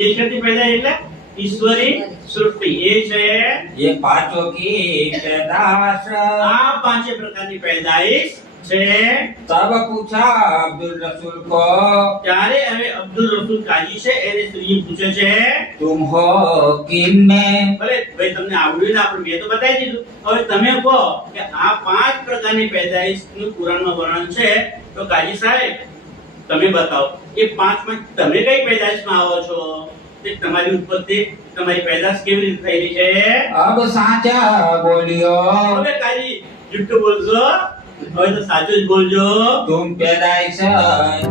ઈશ્વરની પેદાય એટલે ઈશ્વરી સૃષ્ટિ એ છે ये पांचों की पैदाश આ પાંચે પ્રકારની પેદાઈશ છે तब पूछा अब्दुल रसूल को ત્યારે હવે અબ્દુલ રસૂલ કાજી છે એને સ્ત્રી પૂછે છે तुम हो किन में ભલે ભાઈ તમને આવડ્યું ને આપણે મેં તો બતાવી દીધું હવે તમે કહો કે આ 5 પ્રકારની પેદાઈશનું કુરાનમાં વર્ણન છે તો કાજી સાહેબ તમે બતાવો એ 5 માં તમે કઈ પેદાઈશમાં આવો છો કે તમારી ઉત્પત્તિ, તમારી પેદાશ કેવી રીતે થયેલી છે? अब साचा बोलियो, હવે કાજી જુઠ્ઠું બોલશો, હવે તો સાચું જ બોલજો. तुम पैदाइश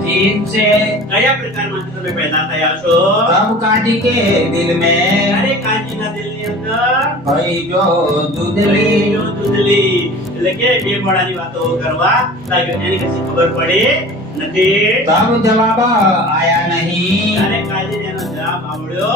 जीन से, કયા પ્રકારમાંથી તમે પેદા થયા છો? तब काजी के दिल में અરે કાજીના દિલની અંદર भई जो दूधली, જો દૂધલી, એટલે કે બે મોડાની વાતો કરવા લાગ્યો. એની કશી ખબર પડી નથી. तब जवाब आया नहीं, ત્યારે કાજીને એનો જવાબ આવડ્યો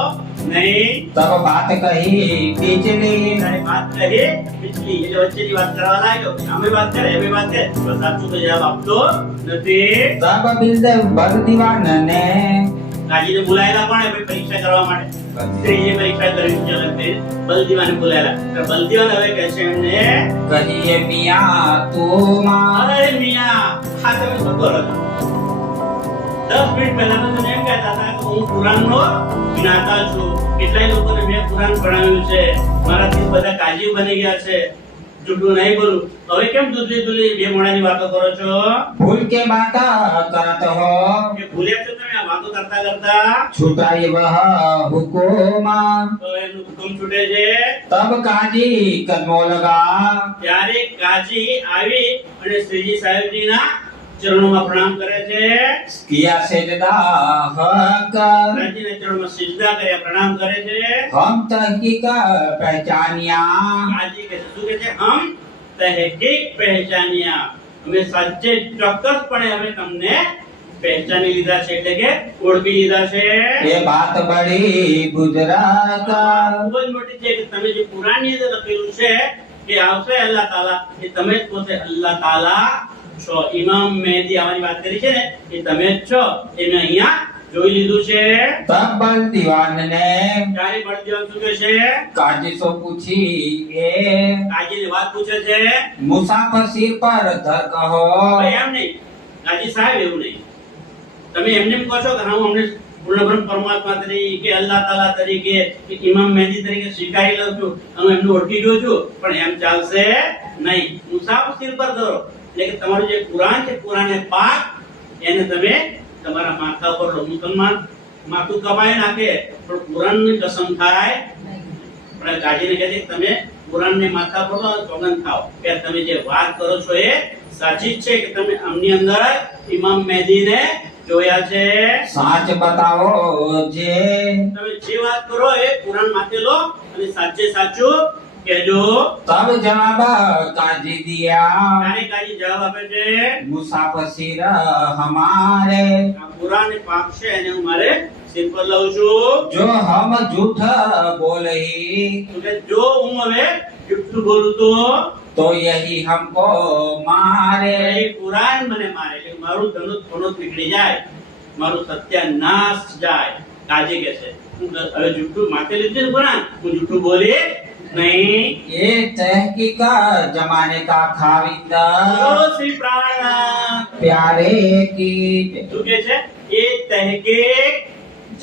નહીં. तब बात कही पिछली, ત્યારે વાત કરી પિછલી, એટલે વચ્ચેની વાત કરવા લાગ્યો. અમે વાત કરે, અમે વાત કરે, પણ સાચું તો જવાબ આપતો નથી. तब बिल्द बर दीवान ने કાજીને બોલાયેલા પણ એ પરીક્ષા કરવા માટે. ત્રીજી પરીક્ષા કરી છે. બલદીવાને બોલાયેલા. તો બલદીવાન હવે કહે છે એમને, कहिए मियाँ तू माँ, અરે મિયા, આ તમે શું કરો છો? 10 મિનિટ પહેલા તો તમે એમ કહેતા હતા કે હું કુરાનનો જ્ઞાતા છું. કેટલાય લોકોને મેં કુરાન ભણાવ્યું છે. મારાથી બધા કાજી બની ગયા છે. જૂઠું નહીં બોલું. હવે કેમ દૂધલી બે મોણાની વાતો કરો છો? भूल के बात करत हो, કે ભૂલ્યા છો તમે આ વાતો કરતા કરતા? छुटाई वह हुकुम, તો એનું હુકમ છૂટે છે. तब काजी कदमों लगा, ત્યારે કાજી આવી અને શ્રીજી સાહેબજીના ચરણોમાં પ્રણામ કરે છે. किया सेजदा हक, કાજીના ચરણોમાં સિજદા કર્યા, પ્રણામ કરે છે. हम तहकीक पहचानिया, કાજી કહે છે, શું કહે છે? હમ તહકીક પહેચાનિયા, અમે સાચે ચોક્કસપણે અમે તમને પહેચાની લીધા છે, એટલે કે ઓળખી લીધા છે. ये बात बड़ी गुजरात, ખૂબ જ મોટી છે કે તમે જે કુરાનની અંદર લખેલું છે કે આવશે અલ્લાહ તાલા, એ તમે જ પોતે અલ્લાહ તાલા છો. ઇમામ મહેદી આવવાની વાત કરી છે ને, એ તમે જ છો. એ મેં અહીંયા જોઈ લીધું છે. तब बल दीवान ने ત્યારે બળદેવ શું કહે છે? काजी से पूछी, ए કાજીની વાત પૂછે છે. मुसाफिर सिर पर धर कहो, ભાઈ એમ નહીં, કાજી સાહેબ એવું નહીં. તમે એમને એમ કહો છો કે હા હું અમને પૂર્ણબ્રહ્મ પરમાત્મા તરીકે, અલ્લાહ તાલા તરીકે, કે ઇમામ મહેદી તરીકે સ્વીકારી લઉં છું, હું એમને ઓળખી ગયો છું, પણ એમ ચાલશે નહીં. મુસાફિર સિર પર ધરો, એટલે કે તમારું જે કુરાન છે, કુરાને પાક, એને તમે તમારા માથા ઉપર લો. મુસલમાન માથું કમાઈ નાખે પણ કુરાનની કસમ થાય. પણ કાજીને કહે છે કે તમે કુરાનને માથા પર લો, સોગંદ ખાઓ કે તમે જે વાત કરો છો એ સાચી જ છે, કે તમે આમની અંદર ઇમામ મહેદીને જોયા છે. साच बताओ जे, તમે જે વાત કરો એ કુરાન માથે લો અને સાચે સાચું કહેજો. तब जवाब काजी दिया, ત્યારે કાજી જવાબ આપે છે, मुसाफिर सिर हमारे, આ કુરાન પાક છે એને હું મારે સિર પર લઉં છું. जो हम झूठ बोले તો કે જો હું હવે જુઠ્ઠું બોલું तो यही हमको मारे, એ કુરાન મને મારે, એટલે મારું ધનુષ ધનુષ નીકળી જાય, મારું સત્યાનાશ જાય. કાજી કહે છે હું હવે જુઠ્ઠું માથે લીધું ને કુરાન, હું જુઠ્ઠું બોલી નહીં. ये तहकीक जमाने का खाविंदा, ઓ શ્રી પ્રાણનાથ प्यारे की શું કહે છે? એ તહકીક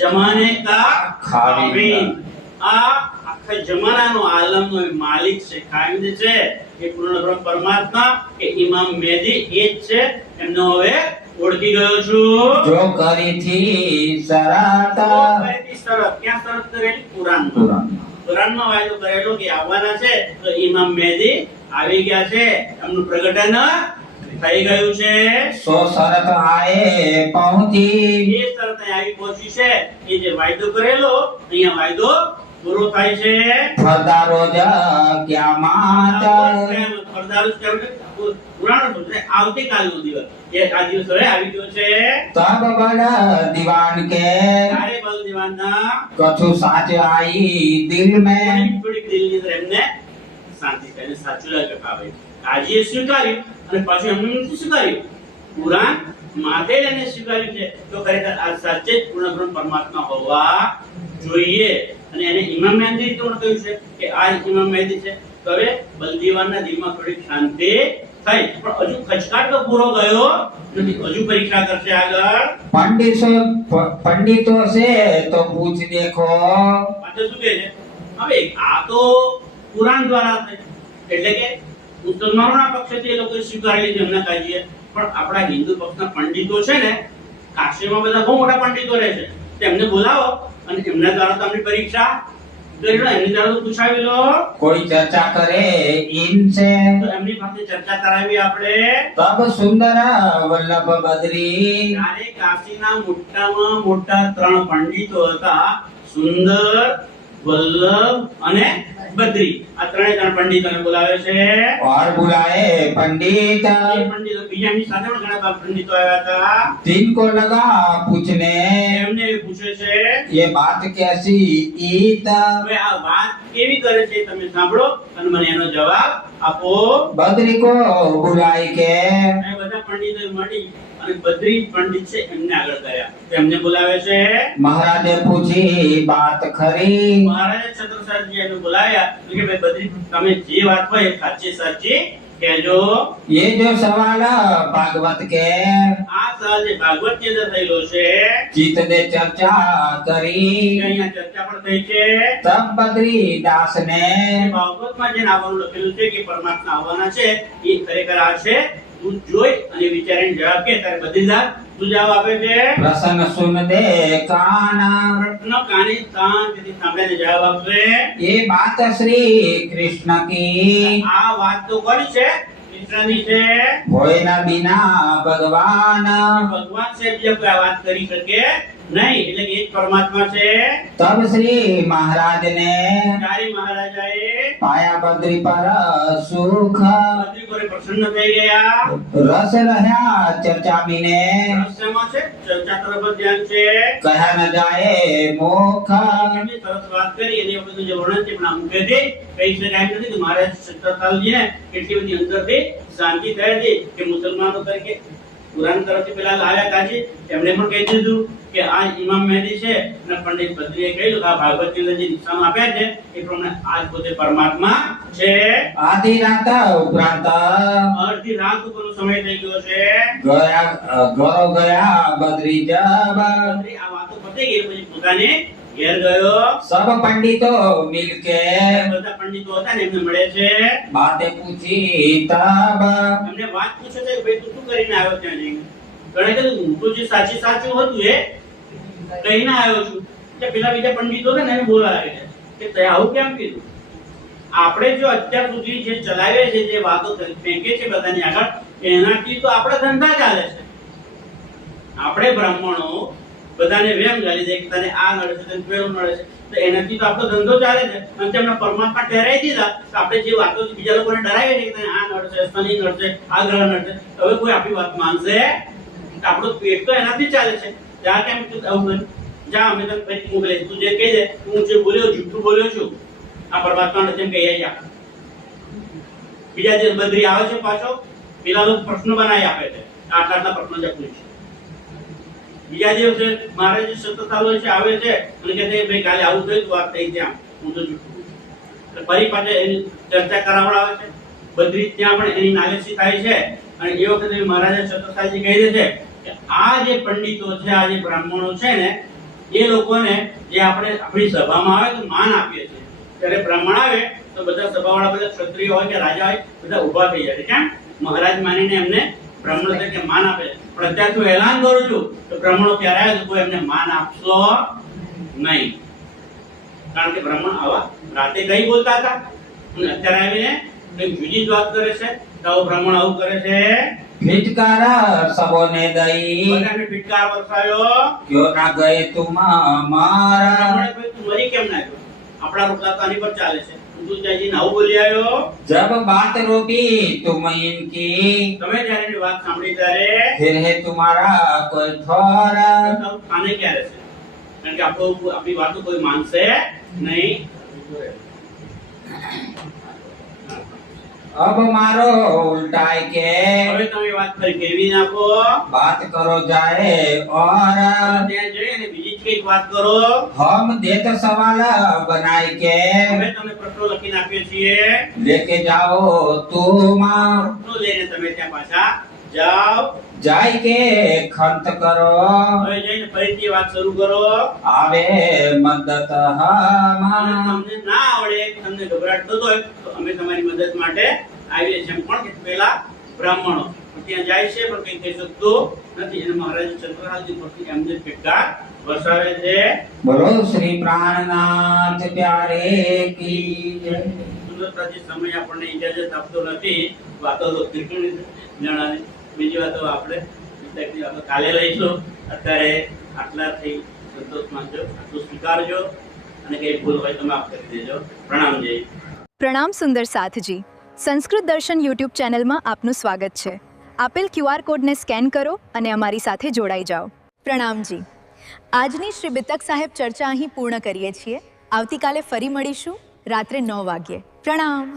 જમાને કા ખાવીન, આ આખા જમાનાનો આલમનો માલિક છે, ખાવીન છે. એ પૂર્ણબ્રહ્મ પરમાત્મા કે ઇમામ મહેદી એ જ છે. એમનો હવે ઓળખી ગયો છું. जो करी थी शरात, તો કઈ શરત, ક્યાં શરત કરેલી? કુરાનમાં. કુરાનમાં વાયદો કરેલો કે આવવાના છે, તો ઇમામ મહેદી આવી ગયા છે, એમનું પ્રગટન થઈ ગયું છે. सो शरत आए पहुंची, એ શરત અહીં આવી પહોંચી છે. એ જે વાયદો કરેલો અહીંયા વાયદો પૂરો થાય છે. फरदा रोज क्या मात, ફરદારું જ કહેવાય કે પુરાણો છે, આવતીકાલનો દિવસ. એ આ દિવસ હવે આવી ગયો છે. तब बड़ा दीवान के ત્યારે બલદીવાનના कछु साच आई दिल में, થોડીક દિલની અંદર એમને શાંતિ થઈ અને સાચું લાગ્યું કે હા ભાઈ કાજીએ સ્વીકાર્યું અને પાછું એમને નથી સ્વીકાર્યું, કુરાન માથે લઈને સ્વીકાર્યું છે. તો ખરેખર આ સાચે જ પૂર્ણબ્રહ્મ પરમાત્મા હોવા જોઈએ. અને એને ઇમામ મહેદી કોણ કહ્યું છે કે આ ઇમામ મહેદી છે. તો હવે બલદીવાનના દિલમાં થોડીક શાંતિ થઈ, પણ હજુ ખચકાટ તો પૂરો ગયો નથી. હજુ પરીક્ષા કરશે આગળ. पंडितों से तो पूछ देखो, પાછળ શું કહે છે? હવે આ તો કુરાન દ્વારા થઈ, એટલે કે મુસલમાનોના પક્ષેથી એ લોકો સ્વીકારી લીધી એમના કાજીએ. પણ આપણા હિન્દુ પક્ષના પંડિતો છે ને, કાશીમાં બધા બહુ મોટા પંડિતો રહે છે, તેમને બોલાવો અને એમના દ્વારા તમને પરીક્ષા કરી લો, એમની દ્વારા તો પૂછાવી લો. कोई चर्चा करे इनसे તો એમની પાસે ચર્ચા કરાવી આપણે. तब सुंदर वल्लभ बद्री ત્યારે કાશીના મોટામાં મોટા 3 પંડિતો હતા, સુંદર, વલ્લભ અને બદ્રી. આ ત્રણે પંડિતોને બોલાવે છે. और बुलाए पंडित એ પંડિતો બીજા એમની સાથે પણ ઘણા બધા પંડિતો આવ્યા હતા. तिनको लगा पूछने એમને એ પૂછે છે, ये बात कैसी ईत હવે આ વાત કેવી કરે છે તમે સાંભળો અને મને એનો જવાબ આપો. बद्री को बुलाई के એ બધા પંડિતો મળી અને બદ્રી પંડિત છે એમને આગળ કર્યા. તો એમને બોલાવે છે. महाराजे पूछी बात खरी મહારાજે છત્રસાલજી એને બોલાવ્યા કે ભાઈ બદ્રી તમે જે વાત હોય એ સાચી સાચી કહેજો. ये जो सवाल भागवत के આ સવાલ જે ભાગવત ની અંદર થયેલો છે चित दे चर्चा કે करी અહીંયા ચર્ચા પણ થઈ છે. तब बद्री दास ने ભાગવતમાં જે નામનું લખેલું છે કે પરમાત્મા આવવાના છે એ ખરેખર આ છે. તું જોઈ અને વિચારીને જવાબ કે તારે બદ્રીદાસ તું જવાબ આપે છે. प्रसन्न सुन दे काना પ્રશ્ન કાને શાંતિથી સાંભળીને જવાબ આપશે. ये बात श्री कृष्ण की આ વાત તો કોની છે? કૃષ્ણની છે. होय न बिना भगवान ભગવાન છે બીજા કોઈ આ વાત કરી શકે નહીં, એટલે કે એક પરમાત્મા છે. तब श्री महाराज ने ત્યારે મહારાજાએ पाया बद्री पर सुख બદ્રી પર પ્રસન્ન થઈ ગયા. रस रहा चर्चा बिने રહસ્યમાં છે, ચર્ચા તરફ જ ધ્યાન છે. कहा न जाए मोख કેટલી સરસ વાત કરી એની બધું જે વર્ણન છે પણ આ મુખેથી કહી શકાય નથી કે મહારાજ છત્રસાલજીને કેટલી બધી અંદરથી શાંતિ થઈ હતી કે મુસલમાનો તરીકે કુરાન તરફથી પેલા લાવ્યા કાજી એમણે પણ કહી દીધું કે આ ઇમામ મહેદી છે અને પંડિત બદ્રીએ કહ્યું કે આ ભાગવતની અંદર જે નિશાનો આપ્યા છે એ પ્રમાણે આજ પોતે પરમાત્મા છે. आधी रात उपरांत અડધી રાત ઉપરનો સમય થઈ ગયો છે. गया घरो गया बद्री जब બદ્રી આ વાતો પતી ગઈ પછી પોતાને ઘેર ગયો. सब पंडितों मिलके બધા પંડિતો હતા ને એમને મળે છે. बातें पूछी तब એમને વાત પૂછે છે કે ભાઈ તું શું કરીને આવ્યો ત્યાં જઈને? ગણે કે હું તો જે સાચું હતું એ કહીને આવ્યો છું. કે પેલા બીજા પંડિતો છે ને એને બોલવા લાગે છે કે તે આવું કેમ કીધું? આપણે જો અત્યાર સુધી જે ચલાવે છે જે વાતો ફેંકે છે બધાની આગળ એનાથી તો આપણા ધંધા ચાલે છે. આપણે બ્રાહ્મણો બધાને વેમ ગાલી દે કે તને આ નડે છે તને પેલું નડે છે, તો એનાથી તો આપણો ધંધો ચાલે છે. અને તેમના પરમાત્મા ઠેરાઈ દીધા તો આપણે જે વાતો બીજા લોકોને ડરાવે છે કે તને આ નડશે, શનિ નડશે, આ ગ્રહ નડશે, હવે કોઈ આપણી વાત માનશે? આપણું પેટ તો એનાથી ચાલે છે. જા કેમ તું આવું કર્યું? જા અમે તને ફરી મોકલે તું જે કહી દે હું જે બોલ્યો જુઠ્ઠું બોલ્યો છું આ પરમાત્મા નથી એમ કહી જા. બીજા જે બદ્રી આવે છે પાછો પેલા લોકો પ્રશ્ન બનાવી આપે છે આટલા પ્રશ્નો જે પૂછે. બીજા દિવસે મહારાજ સતતાલો છે આવે છે અને કહે છે ભાઈ કાલે આવું થયું વાત થઈ ત્યાં હું તો જુઠ્ઠું. ફરી પાછા એની ચર્ચા કરાવડાવે છે. બદ્રી ત્યાં પણ એની નાલેસી થાય છે અને એ વખતે મહારાજા છત્રસાલજી કહી દે છે કે આ જે પંડિતો છે આ જે બ્રાહ્મણો છે ને એ લોકોને જે આપણે આપણી સભામાં આવે તો માન આપીએ છીએ. ત્યારે બ્રાહ્મણ આવે તો બધા સભાવાળા બધા ક્ષત્રિય હોય કે રાજા હોય બધા ઊભા થઈ જાય. કેમ? મહારાજ માનીને એમને બ્રાહ્મણ તરીકે માન આપે. પણ અત્યારે હું એલાન કરું છું કે બ્રાહ્મણો ક્યારે આવે તો કોઈ એમને માન આપશો નહીં. કારણ કે બ્રાહ્મણ આવા રાતે કઈ બોલતા હતા અને અત્યારે આવીને કઈ જુદી જ વાત કરે છે. તો બ્રાહ્મણ આવું કરે છે. फिटकार सबोने दई બધાને ફિટકાર વરસાયો. क्यों ना गए तुम हमारा બ્રાહ્મણે કહ્યું, તું મરી કેમ ના ગયો? આપણા રોટલા તો આની પર ચાલે છે. તું ત્યાંથી આવું બોલી આવ્યો. जब बात रोकी तुम इनकी તમે જ્યારે એની વાત સાંભળી ત્યારે फिर है तुम्हारा कोई ठोरा તારું ખાને ક્યારે છે? કારણ કે આપણી વાતો કોઈ માનશે નહીં. अब मारो उल्टाए के હવે તમે વાત ફરી કેવી નાખો. बात करो जाए और ત્યાં જઈને બીજી જ કંઈક વાત કરો. हम देत सवाल बनाए के અમે તમને પ્રશ્નો લખીને આપીએ છીએ. लेके जाओ तुम પ્રશ્નો લઈને તમે ત્યાં પાછા જાઓ. जाय के खंत करो હવે જઈને ફરીથી વાત શરૂ કરો. आवे मदद हम અને તમને ના આવડે તમને ગભરાટ થતો હોય તો અમે તમારી મદદ માટે આવીએ છીએ. પણ કે પેલા બ્રાહ્મણો ત્યાં જાય છે પણ કઈ કહી શકતો નથી. અને મહારાજ છત્રસાલજી પરથી એમને ફટકાર વસાવે છે. બોલો શ્રી પ્રાણનાથ પ્યારે કી જય. સુંદરતાજી સમય આપણને ઇજાજત આપતો નથી. વાતો તો ત્રિકોણી જણાની, બીજી વાતો આપણે વિતકની વાતો કાલે લઈશું. અત્યારે આટલાથી સંતોષ માનજો, આટલું સ્વીકારજો અને કંઈ ભૂલ હોય તો માફ કરી દેજો. પ્રણામ જય. પ્રણામ સુંદર સાથજી. સંસ્કૃત દર્શન યુટ્યુબ ચેનલમાં આપનું સ્વાગત છે. આપેલ QR કોડને સ્કેન કરો અને અમારી સાથે જોડાઈ જાઓ. પ્રણામજી. આજની શ્રી બિતક સાહેબ ચર્ચા અહીં પૂર્ણ કરીએ છીએ. આવતીકાલે ફરી મળીશું રાત્રે 9 વાગ્યે. પ્રણામ.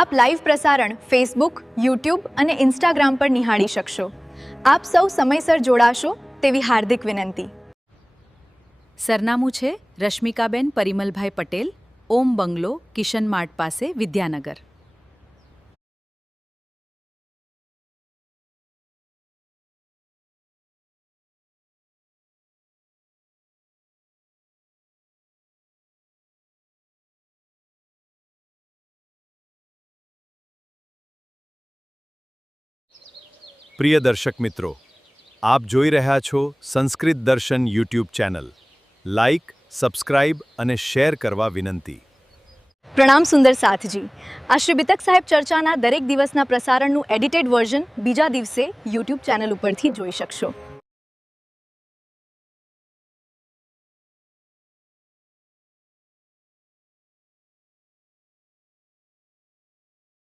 આપ લાઈવ પ્રસારણ ફેસબુક, યુટ્યુબ અને ઇન્સ્ટાગ્રામ પર નિહાળી શકશો. આપ સૌ સમયસર જોડાશો તેવી હાર્દિક વિનંતી. સરનામું છે રશ્મિકાબેન પરિમલભાઈ પટેલ, ઓમ બંગલો, કિશન માર્ટ પાસે, વિદ્યાનગર. પ્રિય દર્શક મિત્રો, આપ જોઈ રહ્યા છો સંસ્કૃત દર્શન યુટ્યુબ ચેનલ. લાઇક, સબસ્ક્રાઇબ અને શેર કરવા વિનંતી. પ્રણામ સુંદર સાથજી. આ શ્રી બિતક સાહેબ ચર્ચાના દરેક દિવસના પ્રસારણનું એડિટેડ વર્ઝન બીજા દિવસે યુટ્યુબ ચેનલ ઉપરથી જોઈ શકશો.